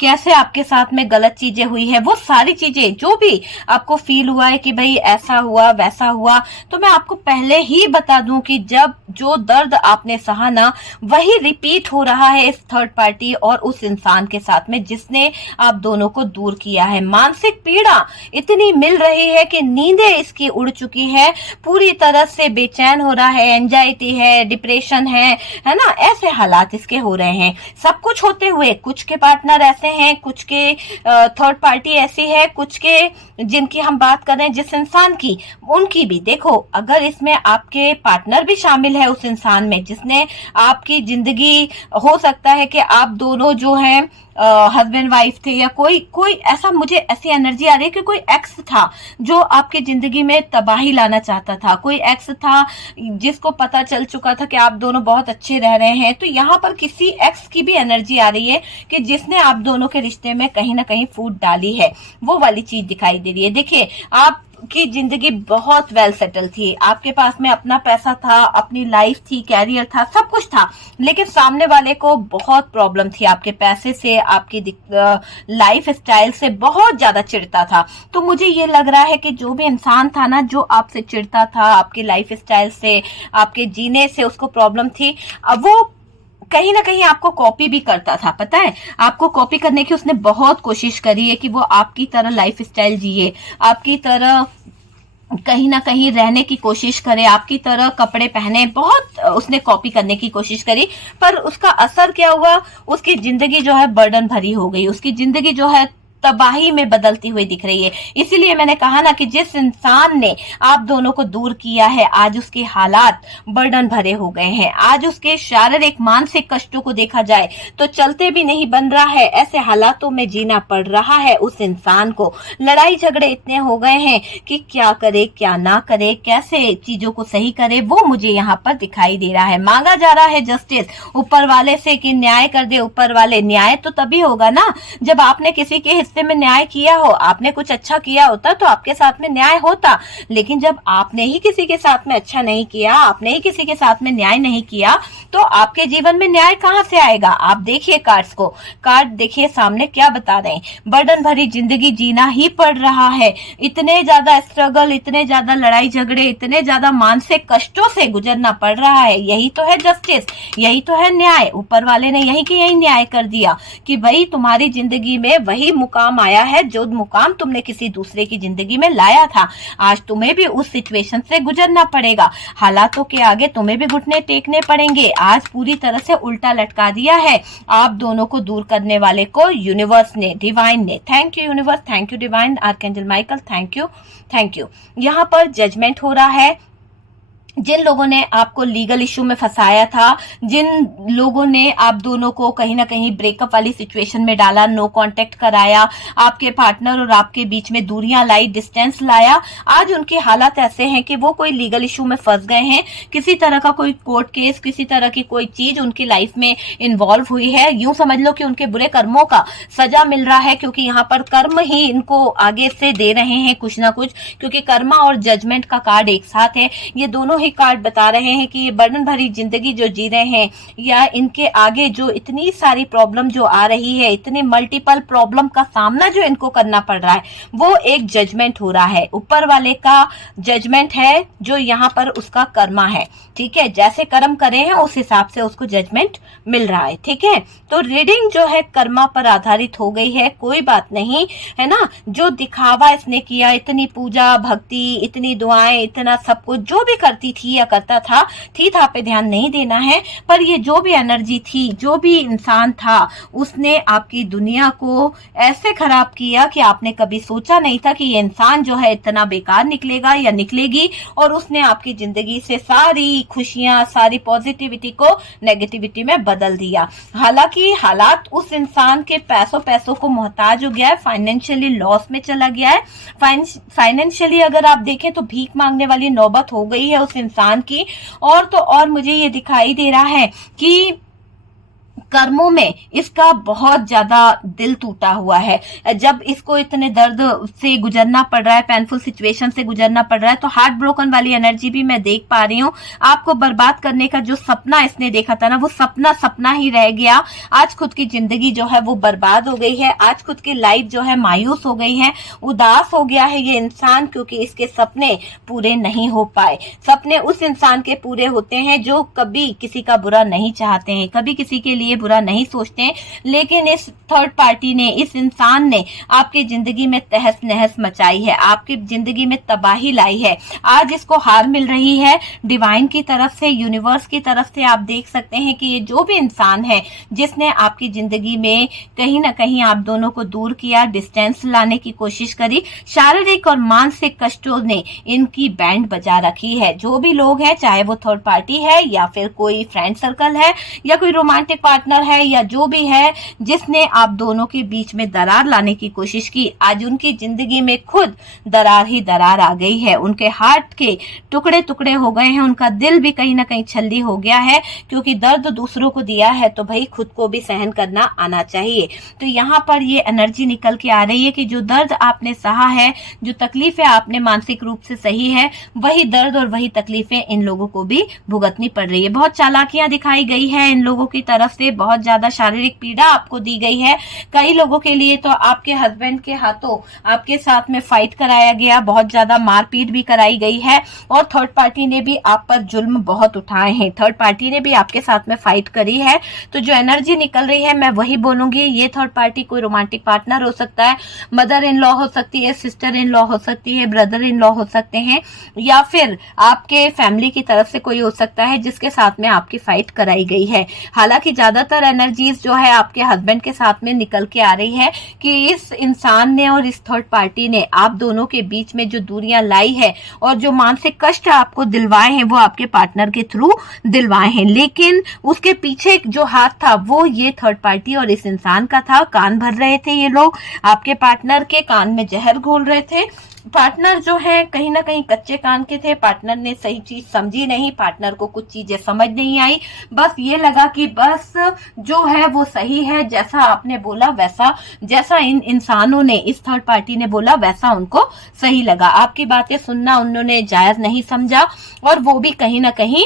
कैसे आपके साथ में गलत चीजें हुई है, वो सारी चीजें जो भी आपको फील हुआ है कि भाई ऐसा हुआ वैसा हुआ, तो मैं आपको पहले ही बता दूं कि जब जो दर्द आपने सहा ना, वही रिपीट हो रहा है इस थर्ड पार्टी और उस इंसान के साथ में जिसने आप दोनों को दूर किया है। मानसिक पीड़ा इतनी मिल रही है कि नींदें इसकी उड़ चुकी है, पूरी तरह से बेचैन हो रहा है, एंजाइटी है, डिप्रेशन है ना, ऐसे हालात इसके हो रहे हैं। सब कुछ होते हुए कुछ के पार्टनर ऐसे हैं, कुछ के थर्ड पार्टी ऐसी है, कुछ के जिनकी हम बात कर रहे हैं जिस इंसान की, उनकी भी देखो, अगर इसमें आपके पार्टनर भी शामिल है उस इंसान में जिसने आपकी जिंदगी, हो सकता है कि आप दोनों जो हैं हस्बैंड वाइफ थे, या कोई ऐसा, मुझे ऐसी एनर्जी आ रही है कि कोई एक्स था जो आपकी जिंदगी में तबाही लाना चाहता था, कोई एक्स था जिसको पता चल चुका था कि आप दोनों बहुत अच्छे रह रहे हैं। तो यहाँ पर किसी एक्स की भी एनर्जी आ रही है कि जिसने आप दोनों के रिश्ते में कहीं ना कहीं फूट डाली है, वो वाली चीज दिखाई दे रही है। देखिए, आप की जिंदगी बहुत वेल सेटल थी, आपके पास में अपना पैसा था, अपनी लाइफ थी, कैरियर था, सब कुछ था, लेकिन सामने वाले को बहुत प्रॉब्लम थी आपके पैसे से, आपकी लाइफ स्टाइल से बहुत ज्यादा चिढ़ता था। तो मुझे ये लग रहा है कि जो भी इंसान था ना, जो आपसे चिढ़ता था, आपकी लाइफ स्टाइल से, आपके जीने से उसको प्रॉब्लम थी, अब वो कहीं ना कहीं आपको कॉपी भी करता था। पता है, आपको कॉपी करने की उसने बहुत कोशिश करी है कि वो आपकी तरह लाइफ स्टाइल जिए, आपकी तरह कहीं ना कहीं रहने की कोशिश करे, आपकी तरह कपड़े पहने, बहुत उसने कॉपी करने की कोशिश करी। पर उसका असर क्या हुआ, उसकी जिंदगी जो है बर्डन भरी हो गई, उसकी जिंदगी जो है तबाही में बदलती हुई दिख रही है। इसीलिए मैंने कहा ना कि जिस इंसान ने आप दोनों को दूर किया है, आज उसके हालात बर्डन भरे हो गए हैं, आज उसके शारीरिक मानसिक कष्टों को देखा जाए तो चलते भी नहीं बन रहा है, ऐसे हालातों में जीना पड़ रहा है उस इंसान को। लड़ाई झगड़े इतने हो गए हैं कि क्या करे क्या ना करे, कैसे चीजों को सही करे, वो मुझे यहाँ पर दिखाई दे रहा है। मांगा जा रहा है जस्टिस ऊपर वाले से कि न्याय कर दे ऊपर वाले। न्याय तो तभी होगा ना जब आपने किसी के हिस्से में न्याय किया हो, आपने कुछ अच्छा किया होता तो आपके साथ में न्याय होता। लेकिन जब आपने ही किसी के साथ में अच्छा नहीं किया, आपने ही किसी के साथ में न्याय नहीं किया, तो आपके जीवन में न्याय कहां से आएगा। आप देखिए कार्ड्स को, कार्ड देखिए सामने क्या बता रहे हैं। बर्डन भरी जिंदगी जीना ही पड़ रहा है, इतने ज्यादा स्ट्रगल, इतने ज्यादा लड़ाई झगड़े, इतने ज्यादा मानसिक कष्टों से गुजरना पड़ रहा है। यही तो है जस्टिस, यही तो है न्याय। ऊपर वाले ने यही कि यही न्याय कर दिया कि भाई तुम्हारी जिंदगी में वही मुकाम आया है जो मुकाम तुमने किसी दूसरे की जिंदगी में लाया था। आज तुम्हें भी उस सिचुएशन से गुजरना पड़ेगा, हालातों के आगे तुम्हें भी घुटने टेकने पड़ेंगे। आज पूरी तरह से उल्टा लटका दिया है आप दोनों को दूर करने वाले को यूनिवर्स ने, डिवाइन ने। Thank you universe, thank you divine, archangel Michael, thank you, thank you. यहाँ पर जजमेंट हो रहा है। जिन लोगों ने आपको लीगल इशू में फंसाया था, जिन लोगों ने आप दोनों को कहीं ना कहीं ब्रेकअप वाली सिचुएशन में डाला, नो कांटेक्ट कराया, आपके पार्टनर और आपके बीच में दूरियां लाई, डिस्टेंस लाया, आज उनके हालात ऐसे हैं कि वो कोई लीगल इशू में फंस गए हैं। किसी तरह का कोई कोर्ट केस, किसी तरह की कोई चीज उनकी लाइफ में इन्वॉल्व हुई है। यूं समझ लो कि उनके बुरे कर्मों का सजा मिल रहा है, क्योंकि यहाँ पर कर्म ही इनको आगे से दे रहे हैं कुछ ना कुछ, क्योंकि कर्मा और जजमेंट का कार्ड एक साथ है। ये दोनों कार्ड बता रहे हैं कि ये बर्डन भरी जिंदगी जो जी रहे हैं, या इनके आगे जो इतनी सारी प्रॉब्लम जो आ रही है, इतने मल्टीपल प्रॉब्लम का सामना जो इनको करना पड़ रहा है, वो एक जजमेंट हो रहा है। ऊपर वाले का जजमेंट है जो यहाँ पर उसका कर्मा है। ठीक है, जैसे कर्म करे हैं उस हिसाब से उसको जजमेंट मिल रहा है। ठीक है, तो रीडिंग जो है कर्मा पर आधारित हो गई है, कोई बात नहीं है ना। जो दिखावा इसने किया, इतनी पूजा भक्ति, इतनी दुआएं, इतना सब कुछ जो भी करती थी या करता था, पे ध्यान नहीं देना है। पर ये जो भी एनर्जी थी, जो भी इंसान था, उसने आपकी दुनिया को ऐसे खराब किया कि आपने कभी सोचा नहीं था कि ये इंसान जो है इतना बेकार निकलेगा या निकलेगी, और उसने आपकी जिंदगी से सारी खुशियां, सारी पॉजिटिविटी को नेगेटिविटी में बदल दिया। हालांकि हालात उस इंसान के पैसों को मोहताज हो गया है, फाइनेंशियली लॉस में चला गया है। फाइनेंशियली अगर आप देखें तो भीख मांगने वाली नौबत हो गई है उस इंसान की। और तो और मुझे ये दिखाई दे रहा है कि कर्मों में इसका बहुत ज्यादा दिल टूटा हुआ है। जब इसको इतने दर्द से गुजरना पड़ रहा है, पेनफुल सिचुएशन से गुजरना पड़ रहा है, तो हार्ट ब्रोकन वाली एनर्जी भी मैं देख पा रही हूँ। आपको बर्बाद करने का जो सपना इसने देखा था ना, वो सपना सपना ही रह गया। आज खुद की जिंदगी जो है वो बर्बाद हो गई है। आज खुद की लाइफ जो है मायूस हो गई है, उदास हो गया है ये इंसान, क्योंकि इसके सपने पूरे नहीं हो पाए। सपने उस इंसान के पूरे होते हैं जो कभी किसी का बुरा नहीं चाहते हैं, कभी किसी के लिए बुरा नहीं सोचते हैं, लेकिन इस थर्ड पार्टी ने, इस इंसान ने आपकी जिंदगी में तहस नहस मचाई है, आपकी जिंदगी में तबाही लाई है। आज इसको हार मिल रही है डिवाइन की तरफ से, यूनिवर्स की तरफ से। आप देख सकते हैं कि ये जो भी इंसान है जिसने आपकी जिंदगी में कहीं ना कहीं आप दोनों को दूर किया, डिस्टेंस लाने की कोशिश करी, शारीरिक और मानसिक कष्टों ने इनकी बैंड बजा रखी है। जो भी लोग हैं, चाहे वो थर्ड पार्टी है या फिर कोई फ्रेंड सर्कल है या कोई रोमांटिक पार्टनर है या जो भी है जिसने आप दोनों के बीच में दरार लाने की कोशिश की, आज उनकी जिंदगी में खुद दरार ही दरार आ गई है। उनके हार्ट के टुकड़े टुकड़े हो गए हैं, उनका दिल भी कहीं ना कहीं छल्ली हो गया है, क्योंकि दर्द दूसरों को दिया है तो भाई खुद को भी सहन करना आना चाहिए। तो यहाँ पर ये एनर्जी निकल के आ रही है कि जो दर्द आपने सहा है, जो तकलीफें आपने मानसिक रूप से सही है, वही दर्द और वही तकलीफें इन लोगों को भी भुगतनी पड़ रही है। बहुत चालाकियां दिखाई गई है इन लोगों की तरफ से, बहुत ज्यादा शारीरिक पीड़ा आपको दी गई है। कई लोगों के लिए तो आपके हस्बैंड के हाथों आपके साथ में फाइट कराया गया, बहुत ज्यादा मारपीट भी कराई गई है, और थर्ड पार्टी ने भी आप पर जुल्म बहुत उठाए हैं। थर्ड पार्टी ने भी आपके साथ में फाइट करी है। तो जो एनर्जी निकल रही है मैं वही बोलूंगी। ये थर्ड पार्टी कोई रोमांटिक पार्टनर हो सकता है, मदर इन लॉ हो सकती है, सिस्टर इन लॉ हो सकती है, ब्रदर इन लॉ हो सकते हैं, या फिर आपके फैमिली की तरफ से कोई हो सकता है जिसके साथ में आपकी फाइट कराई गई है। हालांकि ज्यादातर एनर्जीज जो है आपके हस्बैंड के साथ में निकल के आ रही है कि इस इंसान ने और इस थर्ड पार्टी ने आप दोनों के बीच में जो दूरियां लाई है और जो मानसिक कष्ट आपको दिलवाए हैं वो आपके पार्टनर के थ्रू दिलवाए हैं, लेकिन उसके पीछे जो हाथ था वो ये थर्ड पार्टी और इस इंसान का था। कान भर रहे थे ये लोग, आपके पार्टनर के कान में जहर घोल रहे थे। पार्टनर जो है कहीं ना कहीं कच्चे कान के थे, पार्टनर ने सही चीज समझी नहीं, पार्टनर को कुछ चीजें समझ नहीं आई, बस ये लगा कि बस जो है वो सही है, जैसा आपने बोला वैसा, जैसा इन इंसानों ने, इस थर्ड पार्टी ने बोला वैसा उनको सही लगा। आपकी बातें सुनना उन्होंने जायज नहीं समझा और वो भी कहीं ना कहीं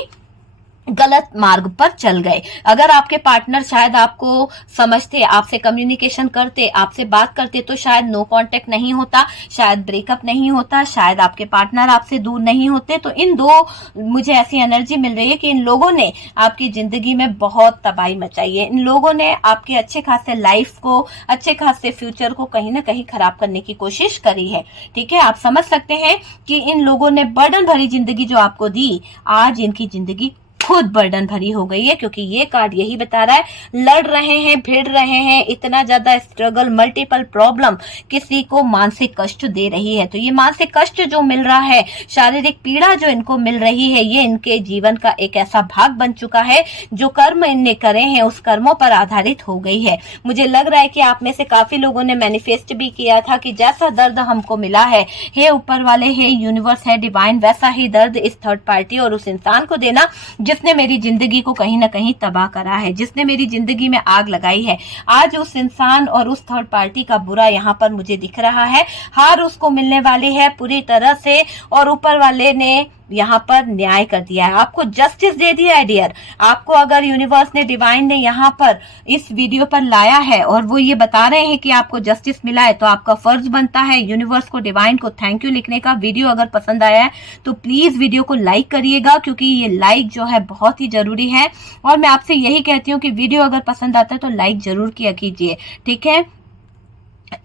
गलत मार्ग पर चल गए। अगर आपके पार्टनर शायद आपको समझते, आपसे कम्युनिकेशन करते, आपसे बात करते, तो शायद नो कांटेक्ट नहीं होता, शायद ब्रेकअप नहीं होता, शायद आपके पार्टनर आपसे दूर नहीं होते। तो इन दो, मुझे ऐसी एनर्जी मिल रही है कि इन लोगों ने आपकी जिंदगी में बहुत तबाही मचाई है। इन लोगों ने आपके अच्छे खासे लाइफ को, अच्छे खासे फ्यूचर को कहीं ना कहीं खराब करने की कोशिश करी है। ठीक है, आप समझ सकते हैं कि इन लोगों ने बर्डन भरी जिंदगी जो आपको दी, आज इनकी जिंदगी खुद बर्डन भरी हो गई है, क्योंकि ये कार्ड यही बता रहा है, लड़ रहे हैं, भिड़ रहे हैं, इतना ज्यादा स्ट्रगल, मल्टीपल प्रॉब्लम किसी को मानसिक कष्ट दे रही है। तो ये मानसिक कष्ट जो मिल रहा है, शारीरिक पीड़ा जो इनको मिल रही है, ये इनके जीवन का एक ऐसा भाग बन चुका है, जो कर्म इनने करे हैं उस कर्मों पर आधारित हो गई है। मुझे लग रहा है कि आप में से काफी लोगों ने मैनिफेस्ट भी किया था कि जैसा दर्द हमको मिला है, हे ऊपर वाले, हे यूनिवर्स, है डिवाइन, वैसा ही दर्द इस थर्ड पार्टी और उस इंसान को देना जिसने मेरी जिंदगी को कहीं ना कहीं तबाह करा है, जिसने मेरी जिंदगी में आग लगाई है। आज उस इंसान और उस थर्ड पार्टी का बुरा यहाँ पर मुझे दिख रहा है। हार उसको मिलने वाली है पूरी तरह से, और ऊपर वाले ने यहाँ पर न्याय कर दिया है, आपको जस्टिस दे दिया है डियर। आपको अगर यूनिवर्स ने, डिवाइन ने यहाँ पर इस वीडियो पर लाया है और वो ये बता रहे हैं कि आपको जस्टिस मिला है, तो आपका फर्ज बनता है यूनिवर्स को, डिवाइन को थैंक यू लिखने का। वीडियो अगर पसंद आया है तो प्लीज वीडियो को लाइक करिएगा, क्योंकि ये लाइक जो है बहुत ही जरूरी है। और मैं आपसे यही कहती हूँ कि वीडियो अगर पसंद आता है तो लाइक जरूर किया कीजिए, ठीक है।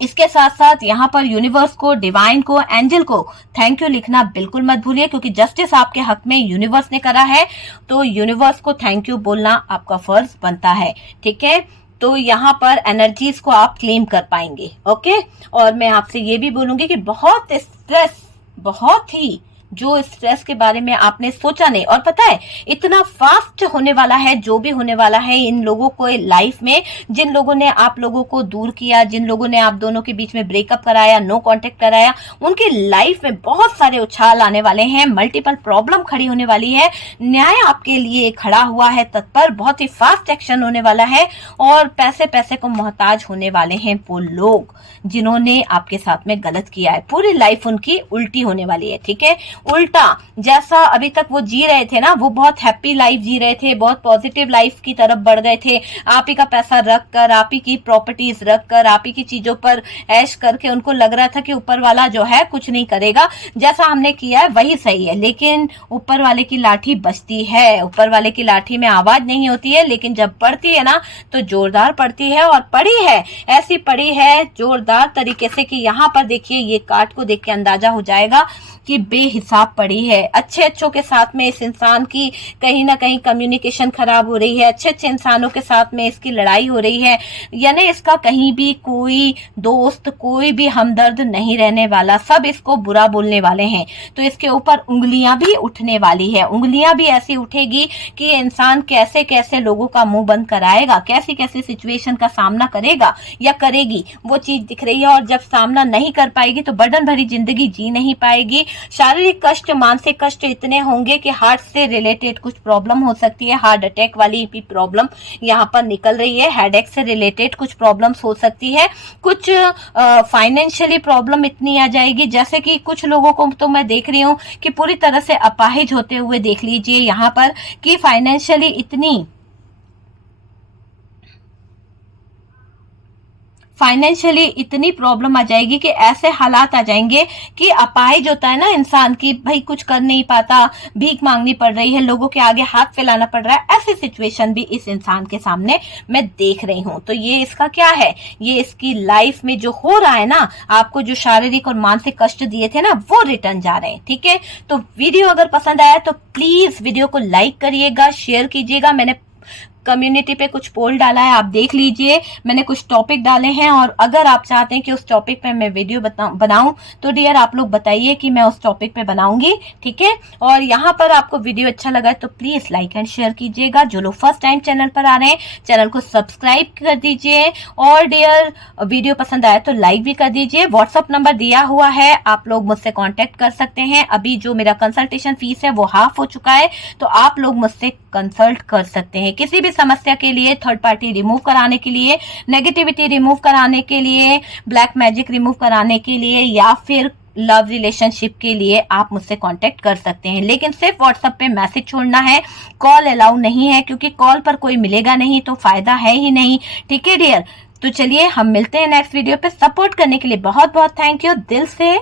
इसके साथ साथ यहाँ पर यूनिवर्स को, डिवाइन को, एंजल को थैंक यू लिखना बिल्कुल मत भूलिए, क्योंकि जस्टिस आपके हक में यूनिवर्स ने करा है, तो यूनिवर्स को थैंक यू बोलना आपका फर्ज बनता है, ठीक है। तो यहाँ पर एनर्जीज को आप क्लेम कर पाएंगे, ओके। और मैं आपसे ये भी बोलूंगी कि बहुत स्ट्रेस, बहुत ही जो स्ट्रेस के बारे में आपने सोचा नहीं। और पता है इतना फास्ट होने वाला है जो भी होने वाला है इन लोगों को लाइफ में, जिन लोगों ने आप लोगों को दूर किया, जिन लोगों ने आप दोनों के बीच में ब्रेकअप कराया, नो कांटेक्ट कराया, उनकी लाइफ में बहुत सारे उछाल आने वाले हैं, मल्टीपल प्रॉब्लम खड़ी होने वाली है, न्याय आपके लिए खड़ा हुआ है तत्पर, बहुत ही फास्ट एक्शन होने वाला है और पैसे पैसे को मोहताज होने वाले हैं वो लोग जिन्होंने आपके साथ में गलत किया है। पूरी लाइफ उनकी उल्टी होने वाली है, ठीक है। उल्टा जैसा अभी तक वो जी रहे थे ना, वो बहुत हैप्पी लाइफ जी रहे थे, बहुत पॉजिटिव लाइफ की तरफ बढ़ गए थे। आप ही का पैसा रख कर, आप ही की प्रॉपर्टीज रख कर, आप ही की चीजों पर ऐश करके उनको लग रहा था कि ऊपर वाला जो है कुछ नहीं करेगा, जैसा हमने किया है वही सही है। लेकिन ऊपर वाले की लाठी बजती है, ऊपर वाले की लाठी में आवाज नहीं होती है, लेकिन जब पड़ती है ना तो जोरदार पड़ती है। और पड़ी है, ऐसी पड़ी है जोरदार तरीके से कि यहाँ पर देखिए, ये कार्ड को देख के अंदाजा हो जाएगा कि बेहिसाब पड़ी है। अच्छे अच्छों के साथ में इस इंसान की कहीं ना कहीं कम्युनिकेशन खराब हो रही है, अच्छे अच्छे इंसानों के साथ में इसकी लड़ाई हो रही है, यानी इसका कहीं भी कोई दोस्त, कोई भी हमदर्द नहीं रहने वाला, सब इसको बुरा बोलने वाले हैं। तो इसके ऊपर उंगलियां भी उठने वाली है, उंगलियां भी ऐसी उठेगी कि ये इंसान कैसे कैसे लोगों का मुंह बंद कराएगा, कैसी कैसी सिचुएशन का सामना करेगा या करेगी, वो चीज दिख रही है। और जब सामना नहीं कर पाएगी तो बर्डन भरी जिंदगी जी नहीं पाएगी। शारीरिक कष्ट, मानसिक कष्ट इतने होंगे कि हार्ट से रिलेटेड कुछ प्रॉब्लम हो सकती है, हार्ट अटैक वाली भी प्रॉब्लम यहाँ पर निकल रही है, हेडेक से रिलेटेड कुछ प्रॉब्लम्स हो सकती है, कुछ फाइनेंशियली प्रॉब्लम इतनी आ जाएगी, जैसे कि कुछ लोगों को तो मैं देख रही हूँ कि पूरी तरह से अपाहिज होते हुए देख लीजिए यहाँ पर, कि फाइनेंशियली इतनी प्रॉब्लम आ जाएगी कि ऐसे हालात आ जाएंगे कि अपाहिज होता है ना इंसान की, भाई कुछ कर नहीं पाता, भीख मांगनी पड़ रही है, लोगों के आगे हाथ फैलाना पड़ रहा है, ऐसी सिचुएशन भी इस इंसान के सामने मैं देख रही हूं। तो ये इसका क्या है, ये इसकी लाइफ में जो हो रहा है ना, आपको जो शारीरिक और मानसिक कष्ट दिए थे ना, वो रिटर्न जा रहे हैं, ठीक है। तो वीडियो अगर पसंद आया तो प्लीज वीडियो को लाइक करिएगा, शेयर कीजिएगा। मैंने कम्युनिटी पे कुछ पोल डाला है, आप देख लीजिए, मैंने कुछ टॉपिक डाले हैं, और अगर आप चाहते हैं कि उस टॉपिक पे मैं वीडियो बनाऊं तो डियर आप लोग बताइए कि मैं उस टॉपिक पे बनाऊंगी, ठीक है। और यहाँ पर आपको वीडियो अच्छा लगा तो प्लीज लाइक एंड शेयर कीजिएगा। जो लोग फर्स्ट टाइम चैनल पर आ रहे हैं, चैनल को सब्सक्राइब कर दीजिए, और डियर वीडियो पसंद आया तो लाइक भी कर दीजिए। व्हाट्सअप नंबर दिया हुआ है, आप लोग मुझसे कॉन्टेक्ट कर सकते हैं। अभी जो मेरा कंसल्टेशन फीस है वो हाफ हो चुका है, तो आप लोग मुझसे कंसल्ट कर सकते हैं किसी भी समस्या के लिए, थर्ड पार्टी रिमूव कराने के लिए, नेगेटिविटी रिमूव कराने के लिए, ब्लैक मैजिक रिमूव कराने के लिए, या फिर लव रिलेशनशिप के लिए आप मुझसे कांटेक्ट कर सकते हैं। लेकिन सिर्फ व्हाट्सएप पे मैसेज छोड़ना है, कॉल अलाउ नहीं है, क्योंकि कॉल पर कोई मिलेगा नहीं तो फायदा है ही नहीं, ठीक है डियर। तो चलिए हम मिलते हैं नेक्स्ट वीडियो पे। सपोर्ट करने के लिए बहुत बहुत थैंक यू दिल से।